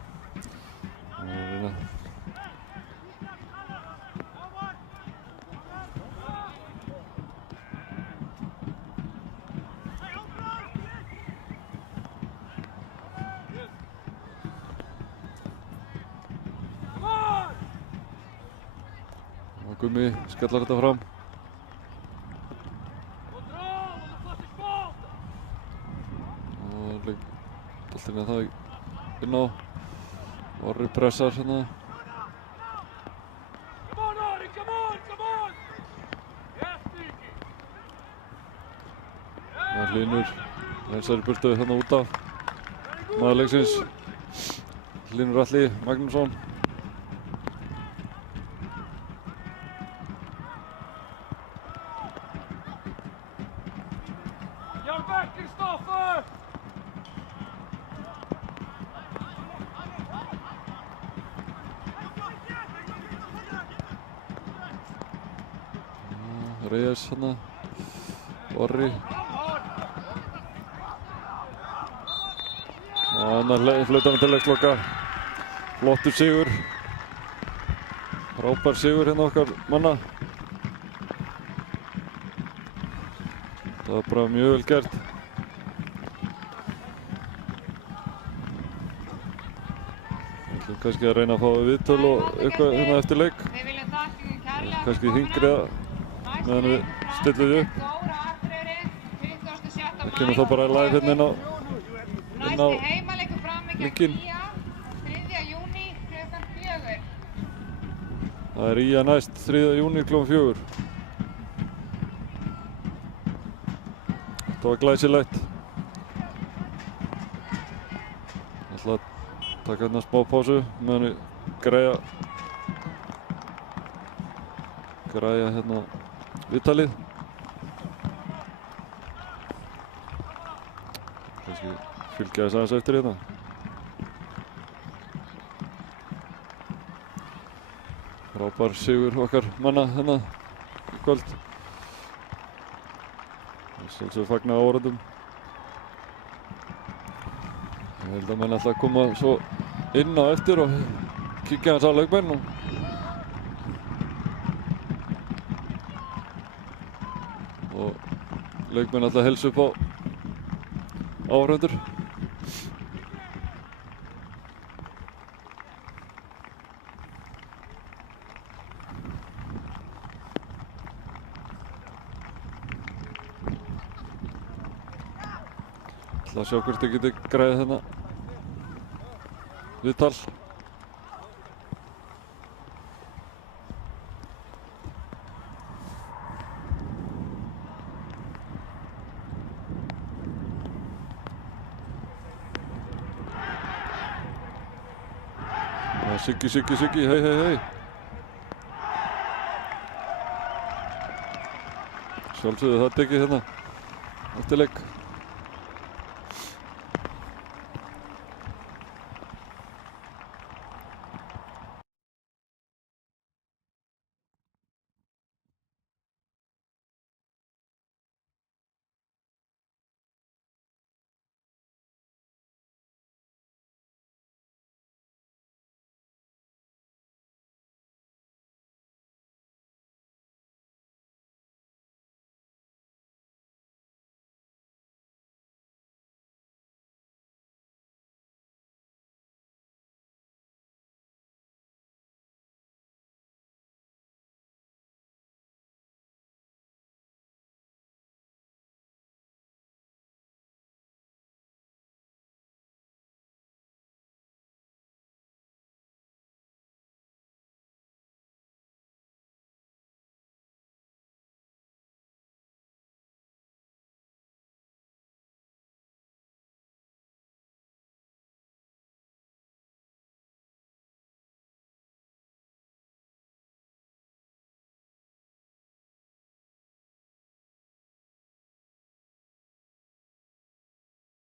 og Gummi skallar þetta fram. Control on the flush ball. Og boltinn það inn á. Orri pressar hérna. Come on, Ori, come on, come on. Yes, Tiki. Það Hlynur reynsar í burtu hérna út af maður leiksins. Hlynur Atli Magnússon. You're back, Kristoffer. Reyes hérna. Orri. Og annar flautan til leiksloka. Flottur sigur. Frábær sigur hérna okkar manna. Það var bara mjög vel gert. Við ætlum kannski að reyna að fá viðtöl og eitthvað hérna eftir leik. Við viljum þakka ykkur kærlega Kannski hingrið meðan við stillum við upp. Dóra Akureyri, 26. Það kemur þá bara live hérna inn á Næsti heimaleikur fram gegn linkinn. IA, 3. júní klukkan 4. Það er IA næst 3. júní klukkan 4. Þetta var glæsilegt. Ég ætla að taka hérna smá pásu meðan við græja hérna viðtalið. Kannski fylgja þess aðeins eftir hérna. Frábær sigur okkar manna hérna í kvöld. Sjálfsögðu fagna áhorfendum. Ég held að menn ætla að koma svo inn á eftir og kíkja hans á leikmenn og leikmenn ætla að helsa upp á áhorfendur. Ætla að sjá hvort þið geti græðið hérna viðtal. Siggi, hei, hei, hei. Sjálfsögðu það tekið hérna eftir leik.